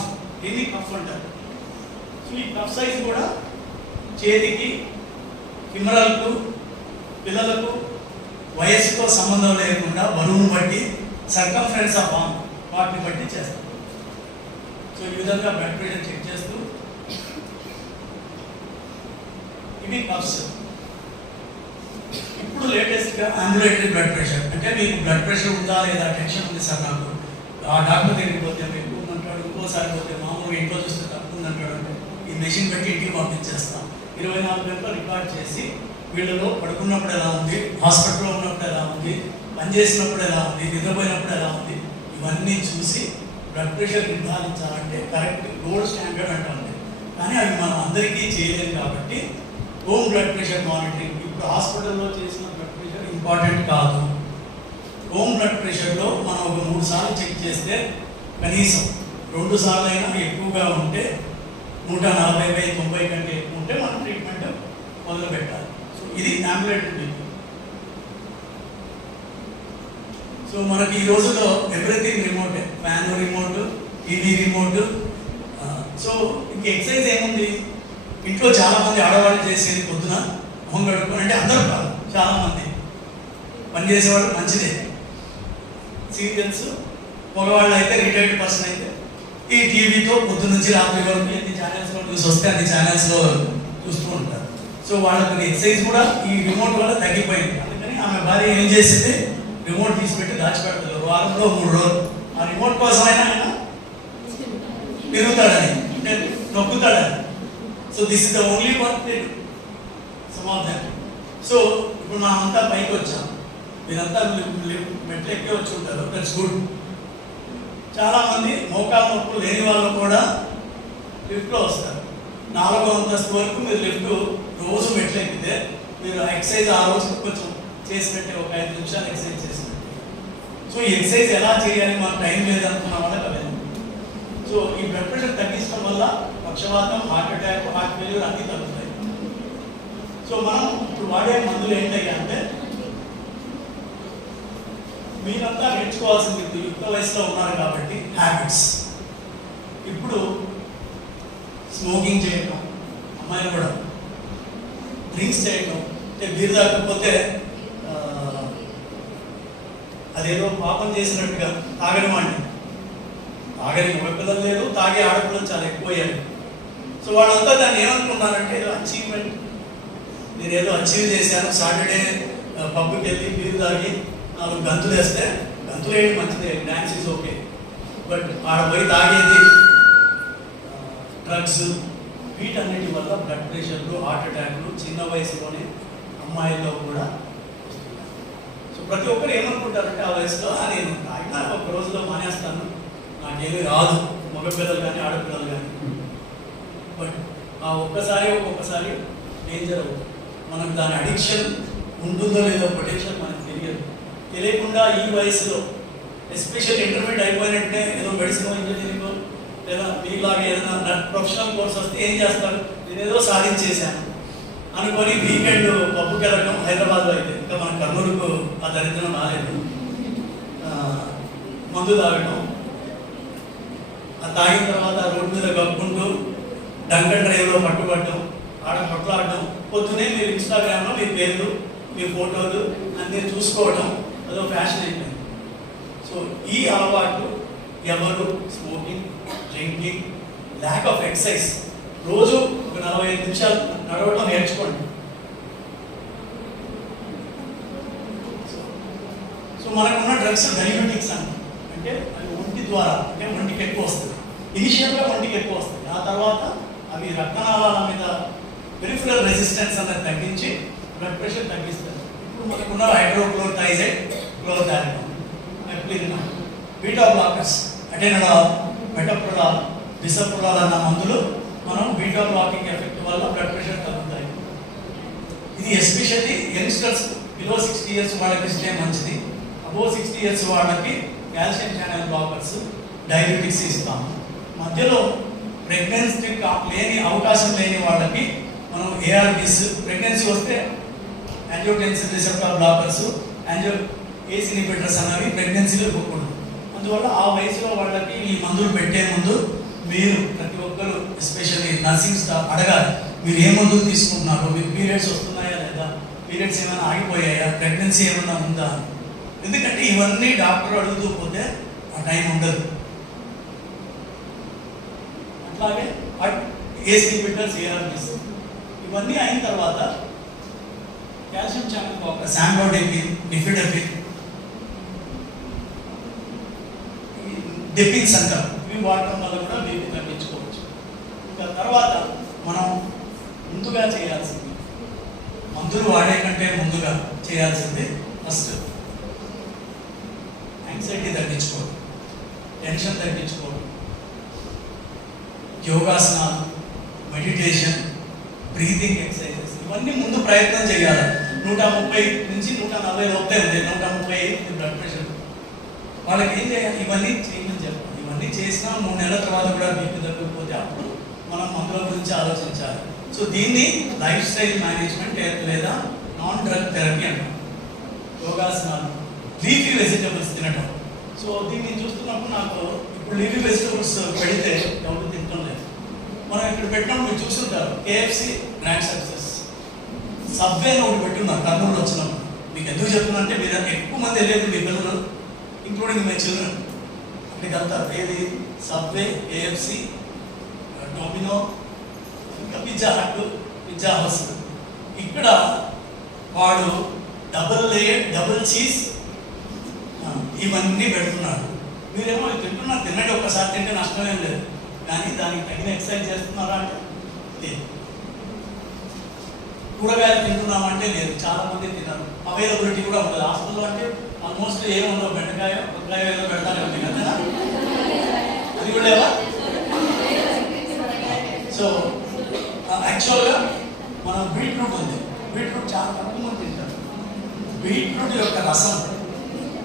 ఇది కఫ్ అంటారు. సో ఈ కఫ్ సైజ్ కూడా చేతికి, కిమరలకు, పిల్లలకు వయసుతో సంబంధం లేకుండా బరువును బట్టి, సర్కంఫరెన్స్ ఆఫ్ ఆర్మ్ వాటిని బట్టి చేస్తాం. సో ఈ విధంగా బ్లడ్ ప్రెషర్ చెక్ చేస్తూ, ఇవి కఫ్స్. ఇప్పుడు లేటెస్ట్గా అంబులేటరీ బ్లడ్ ప్రెషర్, అంటే మీకు బ్లడ్ ప్రెషర్ ఉందా లేదా, టెన్షన్ ఉంది సార్ నాకు, ఆ డాక్టర్ దగ్గరికి పోతే మీకు ఉందంటాడు, ఇంకోసారి పోతే మామూలుగా ఇంట్లో చూస్తే తక్కువ ఉందంటాడు. అంటే ఈ మెషిన్ పెట్టి ఇంటికి పంపించేస్తాం. 24 గంటలు రికార్డ్ చేసి వీళ్ళలో పడుకున్నప్పుడు ఎలా ఉంది, హాస్పిటల్లో ఉన్నప్పుడు ఎలా ఉంది, పనిచేసినప్పుడు ఎలా ఉంది, నిద్రపోయినప్పుడు ఎలా ఉంది, ఇవన్నీ చూసి బ్లడ్ ప్రెషర్ నిర్ధారించాలంటే కరెక్ట్ గోల్డ్ స్టాండర్డ్ అంటుంది. కానీ అవి మనం అందరికీ చేయలేము కాబట్టి హోమ్ బ్లడ్ ప్రెషర్ మానిటరింగ్, ఇప్పుడు హాస్పిటల్లో చేసిన బ్లడ్ ప్రెషర్ ఇంపార్టెంట్ కాదు. హోమ్ బ్లడ్ ప్రెషర్లో మనం ఒక 3 సార్లు చెక్ చేస్తే, కనీసం 2 సార్లు అయినా ఎక్కువగా ఉంటే, 140/90 కంటే ఎక్కువ ఉంటే మనం ట్రీట్మెంట్ మొదలు పెట్టాలి. సో ఇది అంబులేటరీ బీపీ. సో మనకి ఈ రోజుల్లో ఎవ్రీథింగ్ రిమోటే, fan remote, TV remote. So ఇంక ఎక్సర్సైజ్ ఏముంది, ఇంట్లో చాలామంది ఆడవాళ్ళు చేసేది పొద్దున మొహం కడుక్కొని, అంటే అందరూ కాదు, చాలామంది పనిచేసేవాళ్ళు మంచిదే, సీరియల్స్. మగవాళ్ళు అయితే, రిటైర్డ్ పర్సన్ అయితే ఈ టీవీతో పొద్దున్న నుంచి రాత్రి వరకు ఎన్ని ఛానల్స్లో న్యూస్ వస్తే అన్ని ఛానల్స్లో చూస్తూ ఉంటారు. సో వాళ్ళకి ఎక్సర్సైజ్ కూడా ఈ రిమోట్ వల్ల తగ్గిపోయింది. అందుకని ఆమె భార్య ఏం చేసింది, రిమోట్ తీసిపెట్టి దాచిపెడతారు వారంలో 3 రోజులు. ఆ రిమోట్ కోసమైనా ఆయన పెరుగుతాడని, అంటే నొక్కుతాడని. So this is the only work they do, some of that. So ఇప్పుడు మనం అంతా పైకి వచ్చాం, మీరంతా మెట్లు ఎక్కి వచ్చి ఉంటారు, దట్స్ గుడ్. చాలామంది మోకాలు నొప్పులు లేని వాళ్ళు కూడా లిఫ్ట్లో వస్తారు. 4వ అంతస్తు వరకు మీరు లిఫ్ట్ రోజు మెట్లు ఎక్కితే మీరు ఎక్సర్సైజ్ ఆ రోజు కొంచెం చేసినట్టే, ఒక 5 నిమిషాలు ఎక్సర్సైజ్ చేసినట్టే. సో ఈ ఎక్సర్సైజ్ ఎలా చేయాలి, మాకు టైం లేదనుకున్న వాళ్ళకి అవ్వలేదు. సో ఈ బ్లడ్ ప్రెషర్ తగ్గించడం వల్ల పక్షవాతం, హార్ట్ అటాక్, హార్ట్ ఫెయిల్యూర్ అన్నీ తగ్గుతాయి. సో మనం ఇప్పుడు వాడే మందులు ఏంటయ్యా అంటే, మీరంతా నేర్చుకోవాల్సింది, ఇప్పుడు యుక్త వయసులో ఉన్నారు కాబట్టి హ్యాబిట్స్. ఇప్పుడు స్మోకింగ్ చేయటం, అమ్మాయిలు కూడా డ్రింక్స్ చేయటం, అంటే బీరు తాగకపోతే అదేదో పాపం చేసినట్టుగా తాగడం అండి. తాగని మగపిల్లలు లేదు, తాగే ఆడపిల్లలు చాలా ఎక్కువయ్యారు. సో వాళ్ళంతా దాన్ని ఏమనుకున్నారంటే ఏదో అచీవ్మెంట్, నేను ఏదో అచీవ్ చేశాను. సాటర్డే పబ్కి వెళ్ళి బీరు తాగి 4 గంతులు వేస్తే, గంతులు వేయడం మంచిదే, డ్యాన్స్ ఈజ్ ఓకే, బట్ ఆడ పోయి తాగేది, డ్రగ్స్, వీటన్నిటి వల్ల బ్లడ్ ప్రెషర్లు, హార్ట్ అటాక్లు చిన్న వయసులోనే అమ్మాయిల్లో కూడా వస్తున్నాయి. సో ప్రతి ఒక్కరు ఏమనుకుంటారంటే ఆ వయసులో నేను తాగినా ఒక రోజులో మానేస్తాను, నాకేమీ రాదు, మగపిల్లలు కానీ ఆడపిల్లలు కానీ. బట్ ఆ ఒక్కొక్కసారి డేంజర్ అవుతుంది. మనకు దాని అడిక్షన్ ఉంటుందో లేదో పొటెన్షియల్ మనకు తెలియదు. తెలియకుండా ఈ వయసులో, ఎస్పెషల్ ఇంటర్మీడియట్ అయిపోయినట్టే ఏదో మెడిసిన్, ఇంజనీరింగ్ లేదా మీలాగా ఏదైనా ప్రొఫెషనల్ కోర్స్ వస్తే ఏం చేస్తారు, నేను ఏదో సాధించేశాను అనుకొని వీకెండ్ పబ్బుకి వెళ్ళడం. హైదరాబాద్లో అయితే, ఇంకా మన కర్నూలుకు ఆ దరిద్రం రాలేదు. మందు తాగడం, ఆ తాగిన తర్వాత రోడ్డు మీద కప్పుకుంటూ డంకన్ డ్రైవ్లో పట్టుబడటం, ఆడ కొట్లాడడం, పొద్దునే మీరు ఇన్స్టాగ్రామ్లో మీ పేర్లు, మీ ఫోటోలు అన్నీ చూసుకోవడం అదో ఫ్యాషన్ అయిపోయింది. సో ఈ అలవాటు ఎవరు, smoking, drinking, lack of exercise, రోజు ఒక 45 నిమిషాలు నడవడం నేర్చుకోండి. సో మనకున్న డ్రగ్స్ డయాబెటిక్స్ అంటే అవి ఒంటి ద్వారా, అంటే ఒంటికి ఎక్కువ వస్తుంది. ఇనిషియల్గా ఒంటికి ఎక్కువ వస్తుంది, ఆ తర్వాత అవి రక్తనాళాల మీద పెరిఫరల్ రెసిస్టెన్స్ అనేది తగ్గించి బ్లడ్ ప్రెషర్ తగ్గిస్తారు. ఇప్పుడు మనకున్న హైడ్రోక్లోరైడ్, క్లోర్థాలిన్, బీటా బ్లాకర్స్, అటెనడాల్, మెటప్రొడాల్, బిసప్రొడాల్ అన్న మందులు మనం బీటా బ్లాకింగ్ ఎఫెక్ట్ వల్ల బ్లడ్ ప్రెషర్ తగ్గుతాయి. ఇది ఎస్పెషల్లీ యంగ్స్టర్స్, బిలో 60 years వాళ్ళకి ఇస్తే మంచిది. అబోవ్ 60 years వాళ్ళకి కాల్షియం ఛానల్ బ్లాకర్స్, డయాబెటిక్స్ ఇస్తాము. మధ్యలో ప్రెగ్నెన్సీ లేని అవకాశం లేని వాళ్ళకి మనం ఏఆర్బీస్, ప్రెగ్నెన్సీ వస్తే యాంజియోటెన్సిన్ రిసెప్టర్ బ్లాకర్స్, ఏస్ ఇన్హిబిటర్స్ అనేవి ప్రెగ్నెన్సీలో ఇవ్వకూడదు. అందువల్ల ఆ వయసులో వాళ్ళకి ఈ మందులు పెట్టే ముందు మీరు ప్రతి ఒక్కరు, ఎస్పెషల్లీ నర్సింగ్ స్టాఫ్ అడగాలి, మీరు ఏ మందులు తీసుకుంటున్నారు, మీకు పీరియడ్స్ వస్తున్నాయా లేదా, పీరియడ్స్ ఏమైనా ఆగిపోయాయా, ప్రెగ్నెన్సీ ఏమైనా ఉందా. ఎందుకంటే ఇవన్నీ డాక్టర్ అడుగుతూ పోతే ఆ టైం ఉండదు. అట్లాగే ఏస్ ఇన్హిబిటర్స్, ఏఆర్బీస్, ఇవన్నీ అయిన తర్వాత కాల్షియం ఛానల్ బ్లాకర్, శాంలోడెపిన్, నిఫిడెపిన్, డెపిన్స్ అంటారు, ఇవి వాడటం వల్ల కూడా బీపీ తగ్గించుకోవచ్చు. ఇంకా తర్వాత మనం ముందుగా చేయాల్సింది, మందులు వాడే కంటే ముందుగా చేయాల్సింది ఫస్ట్ యాంగ్జైటీ తగ్గించుకోవడం, టెన్షన్ తగ్గించుకోవడం, యోగాసనాలు, మెడిటేషన్, బ్రీతింగ్ ఎక్సర్సైజెస్, ఇవన్నీ ముందు ప్రయత్నం చేయాలి. 130 నుంచి 140 లోపే ఉంది, 130 బ్లడ్ ప్రెషర్. వాళ్ళకి ఏం చేయాలి, ఇవన్నీ చేయమని చెప్పాలి. ఇవన్నీ చేసినా 3 నెలల తర్వాత కూడా బీపీ తగ్గకపోతే అప్పుడు మనం మందుల గురించి ఆలోచించాలి. సో దీన్ని లైఫ్ స్టైల్ మేనేజ్మెంట్ లేదా నాన్ డ్రగ్ థెరపీ అంటాం. యోగాసనాలు, లీఫీ వెజిటబుల్స్ తినటం. సో దీన్ని చూస్తున్నప్పుడు నాకు ఇప్పుడు లీఫీ వెజిటబుల్స్ పెడితే ఎవరు తింటాం లేదు. మనం ఇక్కడ పెట్టినప్పుడు మీరు చూస్తుంటారు, KFC బ్రాండ్ సక్సెస్, సబ్వే ఒకటి పెట్టున్నారు కర్నూలు వచ్చినప్పుడు. మీకు ఎందుకు చెప్తున్నా అంటే మీరు ఎక్కువ మంది వెళ్ళేది మీ పిల్లలు, ఇంక్లూడింగ్ మై చిల్డ్రన్. ఇదంతా ఏది, సబ్వే, KFC, డొమినో, ఇంకా పిజ్జా హట్, పిజ్జా హౌస్. ఇక్కడ వాడు డబుల్ లేయర్, డబుల్ చీజ్ ఇవన్నీ పెడుతున్నాడు. మీరేమో తింటున్నారు, తినండి, ఒక్కసారి తింటే నష్టమేం లేదు. కానీ దానికి తగిన ఎక్సర్సైజ్ చేస్తున్నారా అంటే లేదు. కూరగాయలు తింటున్నామంటే లేదు, చాలా మంది తిన్నారు. అవైలబిలిటీ కూడా ఉండదు హాస్టల్లో. అంటే ఆల్మోస్ట్ ఏముండవు, బెండకాయ వంకాయ ఏదో పెడతానే ఉంది కదా, అది కూడా లేవా? సో యాక్చువల్గా మనం బీట్రూట్ ఉంది, బీట్రూట్ చాలా తక్కువ మంది తింటారు. బీట్రూట్ యొక్క రసం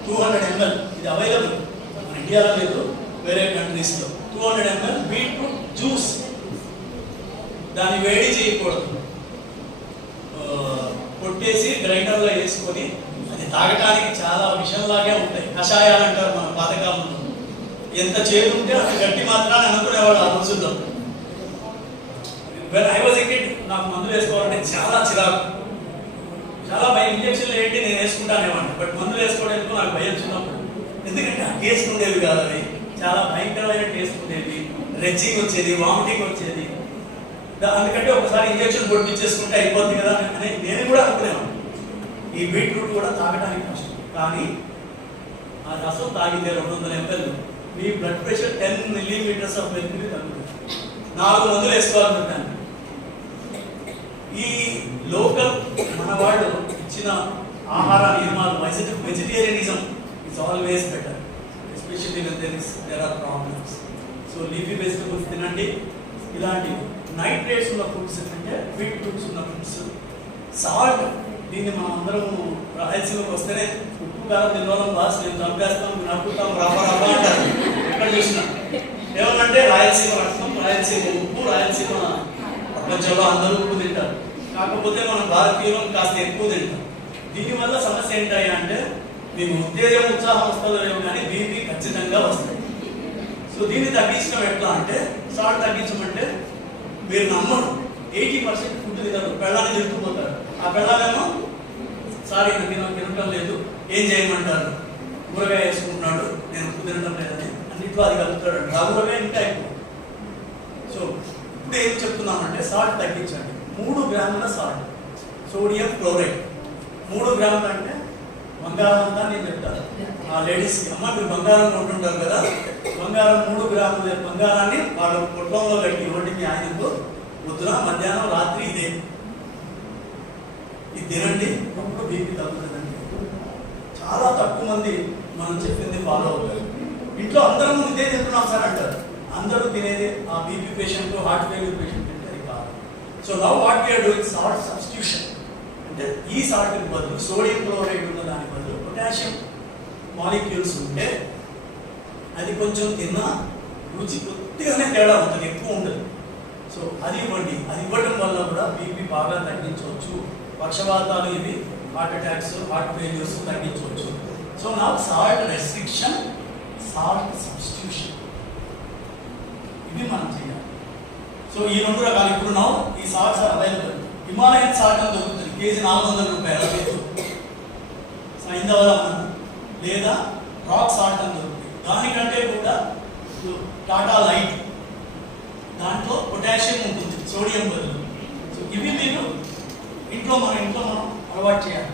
200 ml, ఇది అవైలబుల్ మన ఇండియాలో లేదు, వేరే కంట్రీస్లో. 200 ml బీట్రూట్ జ్యూస్. దాన్ని వేడి చేయకూడదు, కొట్టేసి గ్రైండర్లో వేసుకొని అది తాగటానికి చాలా విషంలాగే ఉంటాయి. కషాయాలు అంటారు మన పాతకాలంలో. ఎంత చేదు ఉంటే అంత గట్టి మాత్రాన్ని అనుకునేవాడు ఆ రోజుల్లో. ఐ వాజ్ ఎ కిడ్, నాకు మందులు వేసుకోవాలంటే చాలా చిరాకు, చాలా భయం. ఇంజక్షన్లు ఏంటి నేను వేసుకుంటానేవాడిని, బట్ మందులు వేసుకోవడానికి నాకు భయం చిన్నప్పుడు. ఎందుకంటే ఆ టేస్ట్ ఉండేవి కాదు, అవి చాలా భయంకరమైన టేస్ట్ ఉండేవి. రెచ్చింగ్ వచ్చేది, వామిటింగ్ వచ్చేది. అందుకంటే ఒకసారి ఇంజక్షన్ పొడిపించేసుకుంటే అయిపోద్ది కదా అని నేను కూడా అనుకునేవాడిని. ఈ బీట్రూట్ కూడా తాగడానికి కష్టం, కానీ ఆ రసం తాగితే 200 ml me blood pressure 10 millimeters of mercury తగ్గుతుంది. 4 మందులు వేసుకోవాలనుకుంటాను. ఈ లోకల్ మన వాళ్ళు ఇచ్చిన ఆహార నియమాలు, vegetarianism is always better, especially when there are problems. So leafy vegetables తినండి. ఇలాంటి నైట్రేట్స్ ఉన్న ఫుడ్స్ అంటే ఫిట్ ఫుడ్స్ ఉన్న ఫుడ్స్. సాల్ట్, దీన్ని మనం అందరం రాయలసీమకు వస్తేనే ఉప్పు కారం నిల్వలం బాస్ నేను చంపేస్తాం, నడుపుతాం, రవ్వ రవ్వ అంటారు. ఎక్కడ చూసినా ఏమనంటే రాయలసీమ రక్తం, రాయలసీమ ఉప్పు, రాయలసీమ ప్రపంచంలో అందరూ ఉప్పు తింటారు. కాకపోతే మనం భారతీయులం కాస్త ఎక్కువ తింటాం. దీనివల్ల సమస్య ఏంటి అంటే మీకు ఉత్తేజం ఉత్సాహం వస్తుందో లేవు కానీ బీపీ ఖచ్చితంగా వస్తాయి. సో దీన్ని తగ్గించడం ఎట్లా అంటే, సాల్ట్ తగ్గించమంటే మీరు నమ్మరు, 80% ఫుడ్ తినరు, పెళ్ళాన్ని తింటుపోతారు. ఆ పెళ్ళాలేమో సారీ నాకు తినటం లేదు, ఏం చేయమంటారు, కూరగాయ వేసుకుంటున్నాడు, నేను ఉప్పు తినడం లేదని అన్నింటిలో అది కలుపుతాడు. కూరగాయ ఇంకా ఎక్కువ. సో ఇప్పుడు ఏం చెప్తున్నామంటే సాల్ట్ తగ్గించండి. 3 గ్రాముల సాల్ట్, సోడియం క్లోరైడ్. 3 గ్రాములు అంటే బంగారం అంతా నేను చెప్తాను ఆ లేడీస్కి. అమ్మ మీరు బంగారం కొంటుంటారు కదా, బంగారం 3 గ్రాముల బంగారాన్ని వాళ్ళ పొట్టంలో కట్టి ఇవ్వండి మీ ఆయనకు. పొద్దున మధ్యాహ్నం రాత్రి ఇదే, ఇది తినండి, అప్పుడు బీపీ తగ్గుతుందండి. చాలా తక్కువ మంది మనం చెప్పింది ఫాలో అవుతారు. ఇంట్లో అందరం ఇదే తింటున్నాం సార్ అంటారు. అందరూ తినేది ఆ BP patient, heart failure patient తింటే అది కాదు. So now what we're doing salt substitution. అంటే ఈ సాల్ట్కి బదులు సోడియం క్లోరైడ్ ఉన్న దాని బదులు పొటాషియం మాలిక్యూల్స్ ఉంటే అది కొంచెం తిన్నా రుచి కొద్దిగానే తేడా ఉంటుంది, ఎక్కువ ఉండదు. సో అది ఇవ్వండి. అది ఇవ్వడం వల్ల కూడా బీపీ బాగా తగ్గించవచ్చు. పక్షవాతాలు, ఇవి హార్ట్ అటాక్స్, హార్ట్ ఫెయిల్యూర్స్ తగ్గించవచ్చు. సో నా సాల్ట్ రెస్ట్రిక్షన్, సాల్ట్ సబ్స్టిట్యూషన్, ఇవి మనం చేయాలి. సో ఈ 2 రకాలు ఇప్పుడు నా ఈ salts are available. Himalayan salt అని దొరుకుతుంది, కేజీ 400 రూపాయలు రైతు సైంధవరం, లేదా రాక్ సాల్ట్ అని దొరుకుతుంది. దానికంటే కూడా టాటా లైట్, దాంట్లో పొటాషియం ఉంటుంది సోడియం బదులు. సో ఇవి మీరు మన ఇంట్లో మనం అలవాటు చేయాలి.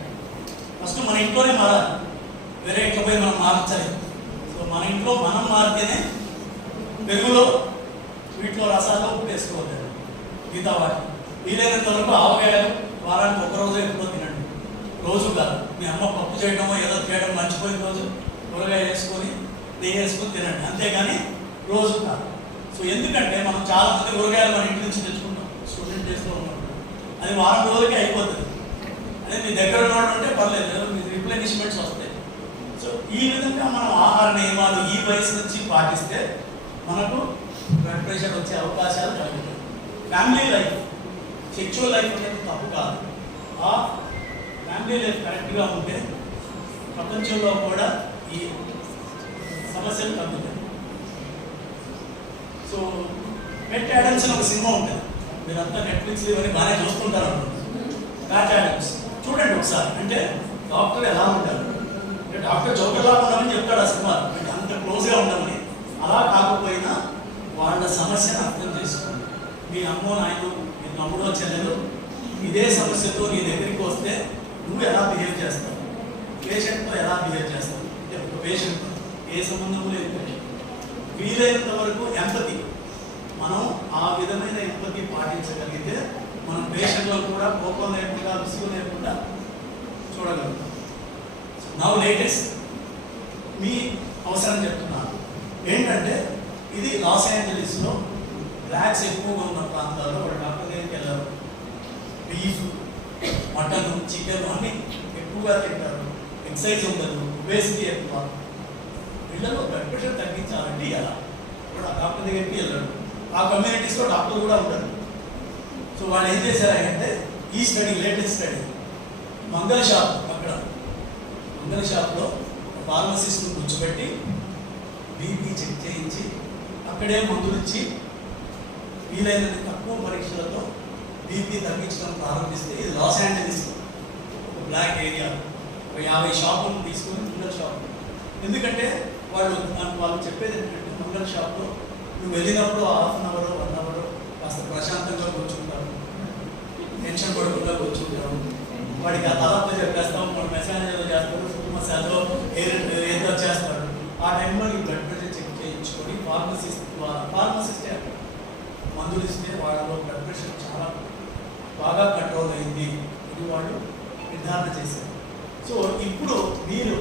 ఫస్ట్ మన ఇంట్లోనే మారాలి, వేరే ఇంట్లో పోయి మనం మార్చాలి. సో మన ఇంట్లో మనం మారితేనే పెరుగులో, వీటిలో రసాల్లో ఉప్పు వేసుకోవద్దు. మిగతా వాటి వీలైనంత వరకు ఆవకాయలు వారానికి 1 రోజు ఎక్కువ తినండి, రోజు కాదు. మీ అమ్మ పప్పు చేయడమో ఏదో చేయడం మర్చిపోయిన రోజు కూరగాయ వేసుకొని నెయ్యి వేసుకొని తినండి, అంతేగాని రోజు కాదు. సో ఎందుకంటే మనం చాలా మంది కూరగాయలు మన ఇంటి నుంచి తెచ్చుకుంటాం స్టూడెంట్ డేస్లో ఉన్నప్పుడు, అది వారం రోజులకి అయిపోతుంది. అదే మీ దగ్గర ఉన్నట్టు ఉంటే పర్లేదు, మీకు రిప్లెనిష్మెంట్స్ వస్తాయి. సో ఈ విధంగా మనం ఆహార నియమాలు ఈ వయసు నుంచి పాటిస్తే మనకు బ్లడ్ ప్రెషర్ వచ్చే అవకాశాలు కలుగుతాయి. ఫ్యామిలీ లైఫ్, సెక్చువల్ లైఫ్ అనేది తప్పు కాదు. ఆ ఫ్యామిలీ లైఫ్ కరెక్ట్గా ఉంటే ప్రపంచంలో కూడా ఈ సమస్యలు తగ్గుతాయి. సో పెట్ యాడమ్స్ అని ఒక సినిమా ఉంటుంది, మీరంతా నెట్ఫ్లిక్స్ ఇవన్నీ బాగానే చూస్తుంటారు అనుకుంటున్నారు. ప్యాట్ యాడమ్స్ చూడండి ఒకసారి. అంటే డాక్టర్ ఎలా ఉంటారు అంటే డాక్టర్ జోకర్లా ఉండమని చెప్తాడు ఆ సినిమా, అంటే అంత క్లోజ్గా ఉండమని. అలా కాకపోయినా వాళ్ళ సమస్యను అర్థం చేసుకోండి. మీ అమ్మో నాయనో, మీ తమ్ముడో చెల్లెలు ఇదే సమస్యతో నీ దగ్గరికి వస్తే నువ్వు ఎలా బిహేవ్ చేస్తావు, పేషెంట్తో ఎలా బిహేవ్ చేస్తావు. అంటే ఒక పేషెంట్తో ఏ సంబంధం లేదు. వీలైనంత వరకు ఎంపతి, మనం ఆ విధమైన ఎంపతి పాటించగలిగితే మనం పేషెంట్లో కూడా కోపం లేకుండా విసుగు లేకుండా చూడగలుగుతాం. నా లేటెస్ట్ మీ అవసరం చెప్తున్నాను ఏంటంటే, ఇది లాస్ ఏంజలీస్లో బ్లాక్స్ ఎక్కువగా ఉన్న ప్రాంతాల్లో వాడు డాక్టర్ దగ్గరికి వెళ్ళారు. బీఫ్, మటన్, చికెన్ అన్నీ ఎక్కువగా తింటారు. ఎక్సైజ్ ఉండదు, ఒబేసిటీ ఎక్కువ. పిల్లలు బ్లడ్ ప్రెషర్ తగ్గించాలంటే ఎలా? ఇప్పుడు ఆ డాక్టర్ దగ్గరికి వెళ్ళాడు. ఆ కమ్యూనిటీస్లో డాక్టర్లు కూడా ఉంటారు. సో వాళ్ళు ఏం చేశారంటే, ఈ స్టడీ లేటెస్ట్ స్టడీ మంగళ షాప్, అక్కడ మంగళ షాప్లో ఫార్మసిస్ట్ని కూర్చోబెట్టి బీపీ చెక్ చేయించి అక్కడే మందులు ఇచ్చి వీలైనంత తక్కువ పరీక్షలతో బీపీ తగ్గించడం ప్రారంభిస్తే, ఇది లాస్ ఏంజలీస్ ఒక బ్లాక్ ఏరియా, ఒక 50 షాపులను తీసుకొని మంగళ షాప్. ఎందుకంటే వాళ్ళు చెప్పేది ఏంటంటే, మంగళ షాప్లో నువ్వు వెళ్ళినప్పుడు ½ అన్ అవర్ 1 అవర్ కాస్త ప్రశాంతంగా కూర్చుంటావు, టెన్షన్ పడకుండా కూర్చుంటావు. వాడికి ఆ తలపై చెప్పేస్తాం, వాడు మెసేజ్ ఏదో చేస్తాడు, కుటుంబ సేవలో ఏదో చేస్తాడు. ఆ టైంలో నీ బ్లడ్ ప్రెషర్ చెక్ చేయించుకొని ఫార్మసిస్టే అక్కడ మందులు ఇస్తే వాళ్ళలో బ్లడ్ ప్రెషర్ చాలా బాగా కంట్రోల్ అయింది అని వాళ్ళు నిర్ధారణ చేశారు. సో ఇప్పుడు మీరు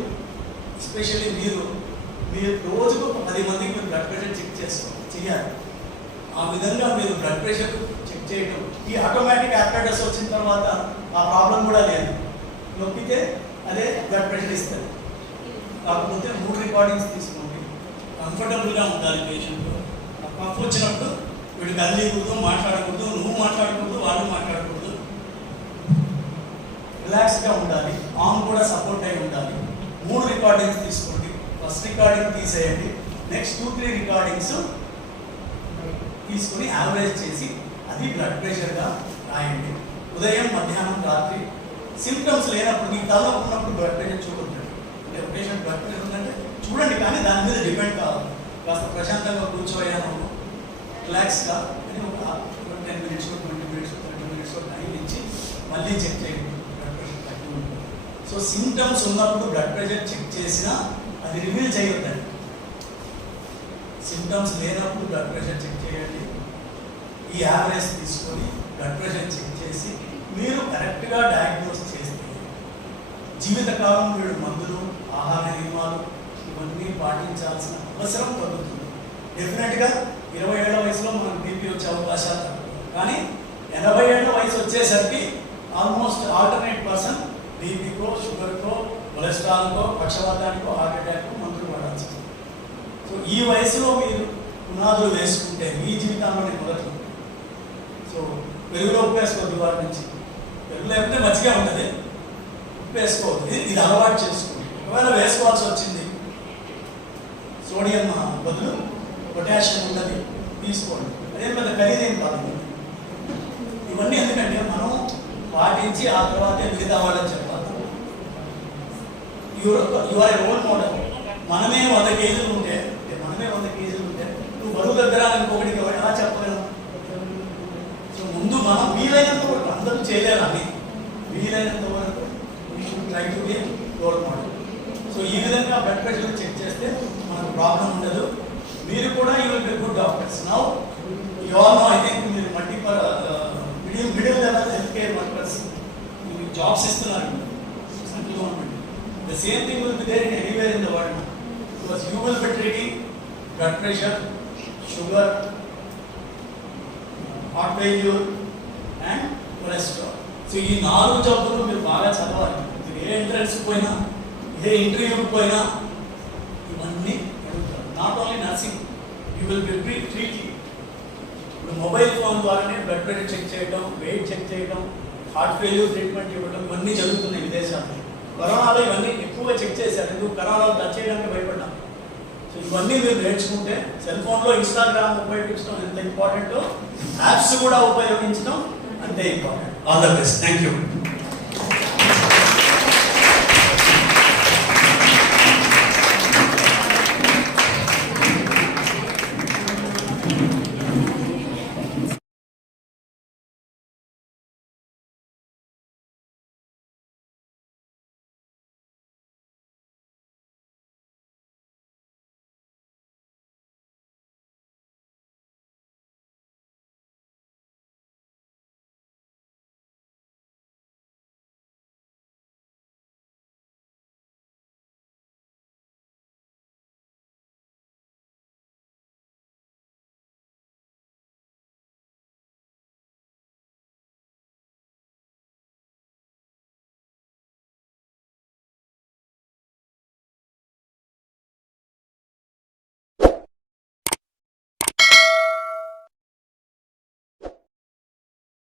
ఎస్పెషల్లీ మీరు రోజుకు 10 మందికి మీరు బ్లడ్ ప్రెషర్ చెక్ చేయాలి. ఆ విధంగా మీరు బ్లడ్ ప్రెషర్ చెక్ చేయడం, ఈ ఆటోమేటిక్ అపారటస్ వచ్చిన తర్వాత ఆ ప్రాబ్లం కూడా లేదు. నొక్కితే అదే బ్లడ్ ప్రెషర్ ఇస్తుంది. కాకపోతే 3 రికార్డింగ్స్ తీసుకోండి. కంఫర్టబుల్గా ఉండాలి పేషెంట్. ఆ కఫ్ వచ్చినప్పుడు వీడు కదిలీకూడదు, మాట్లాడకూడదు, నువ్వు మాట్లాడకూడదు, వాళ్ళు మాట్లాడకూడదు. రిలాక్స్గా ఉండాలి. ఆర్మ్ కూడా సపోర్ట్ అయి ఉండాలి. 3 రికార్డింగ్స్ తీసుకోండి. ఫస్ట్ రికార్డింగ్ తీసేయండి. నెక్స్ట్ 2-3 రికార్డింగ్స్ తీసుకొని యావరేజ్ చేసి అది బ్లడ్ ప్రెషర్గా రాయండి. ఉదయం, మధ్యాహ్నం, రాత్రి సిమ్టమ్స్ లేనప్పుడు, మీ తలలో ఉన్నప్పుడు బ్లడ్ ప్రెషర్ చూడండి. అంటే పేషెంట్ బ్లడ్ ప్రెషర్ ఉందంటే చూడండి, కానీ దాని మీద డిపెండ్ కావాలి. కాస్త ప్రశాంతంగా కూర్చోయాను, రిలాక్స్గా అని ఒక 10 minutes, 20 minutes, 30 minutes టైం ఇచ్చి మళ్ళీ చెక్ చేయండి. బ్లడ్ ప్రెషర్ తగ్గి ఉంటుంది. సో సిమ్టమ్స్ ఉన్నప్పుడు బ్లడ్ ప్రెషర్ చెక్ చేసినా అది రివీల్ చేయొద్దండి. సిమ్టమ్స్ లేనప్పుడు బ్లడ్ ప్రెషర్ చెక్ చేయండి. ఈ యావరేజ్ తీసుకొని బ్లడ్ ప్రెషర్ చెక్ చేసి మీరు కరెక్ట్గా డయాగ్నోస్ చేస్తే జీవితకాలం వీడు మందులు, ఆహార నియమాలు ఇవన్నీ పాటించాల్సిన అవసరం తగ్గుతుంది. డెఫినెట్గా 20 ఏళ్ల వయసులో మనకు బీపీ వచ్చే అవకాశాలు తగ్గుతాయి. కానీ 80 ఏళ్ల వయసు వచ్చేసరికి ఆల్మోస్ట్ ఆల్టర్నేట్ పర్సన్ బీపీకో, షుగర్కో, కొలెస్ట్రాల్కో, పక్షవాతానికో, హార్ట్ అటాక్కో మందులు వాడాల్సి వస్తుంది. సో ఈ వయసులో మీరు పునాదులు వేసుకుంటే మీ జీవితంలోనే మొదలు. సో పెరుగులో ఉప్పు వేసుకోవద్దు. వారి నుంచి పెరుగు లేకపోతే మంచిగా ఉంటుంది, ఉప్పు వేసుకోవద్దు. ఇది అలవాటు చేసుకోండి. ఒకవేళ వేసుకోవాల్సి వచ్చింది, సోడియం బదులు పొటాషియం ఉన్నది తీసుకోండి. అదే పెద్ద ఖరీదేం కాదు. ఇవన్నీ ఎందుకంటే మనం పాటించి ఆ తర్వాతే మిగతా వాళ్ళని చెప్పాలి. Your role model. మనమే 100 కేజీలు ఉంటే నువ్వు బరువు దగ్గర ఇంకొకటికి ఎలా చెప్పగలం? సో ముందు మనం వీలైనంత వరకు, అందరూ చేయలేరు అని, వీలైనంత వరకు we should try to be role model. So ఈ విధంగా బ్లడ్ ప్రెషర్ చెక్ చేస్తే మనకు ప్రాబ్లం ఉండదు. మీరు కూడా you will be good doctors. Now you all know, I think మీరు multiple middle level health care workers మీకు జాబ్స్ ఇస్తున్నారు central government. The same thing will be there in anywhere in the world, because you will be treating blood pressure, sugar, heart failure and cholesterol. So ఈ 4 జబ్బులు మీరు బాగా చదవాలి. ఏ entrance పోయినా, ఏ ఇంటర్వ్యూకి పోయినా ఇవన్నీ అడుగుతారు. Not only nursing, you will B treating. ఇప్పుడు మొబైల్ ఫోన్ ద్వారానే బ్లడ్ ప్రెషర్ చెక్ చేయడం, వెయిట్ చెక్ చేయడం, హార్ట్ ఫెయిల్యూర్ ట్రీట్మెంట్ ఇవ్వడం ఇవన్నీ జరుగుతున్నాయి విదేశాల్లో. కరోనాలో ఇవన్నీ ఎక్కువగా చెక్ చేశారు. ఎందుకు? కరోనాలో టచ్ చేయడానికి భయపడ్డాం. సో ఇవన్నీ మీరు నేర్చుకుంటే, సెల్ ఫోన్లో ఇన్స్టాగ్రామ్ ఉపయోగించడం ఎంత ఇంపార్టెంటో, యాప్స్ కూడా ఉపయోగించడం అంతే important. All the best. Thank you.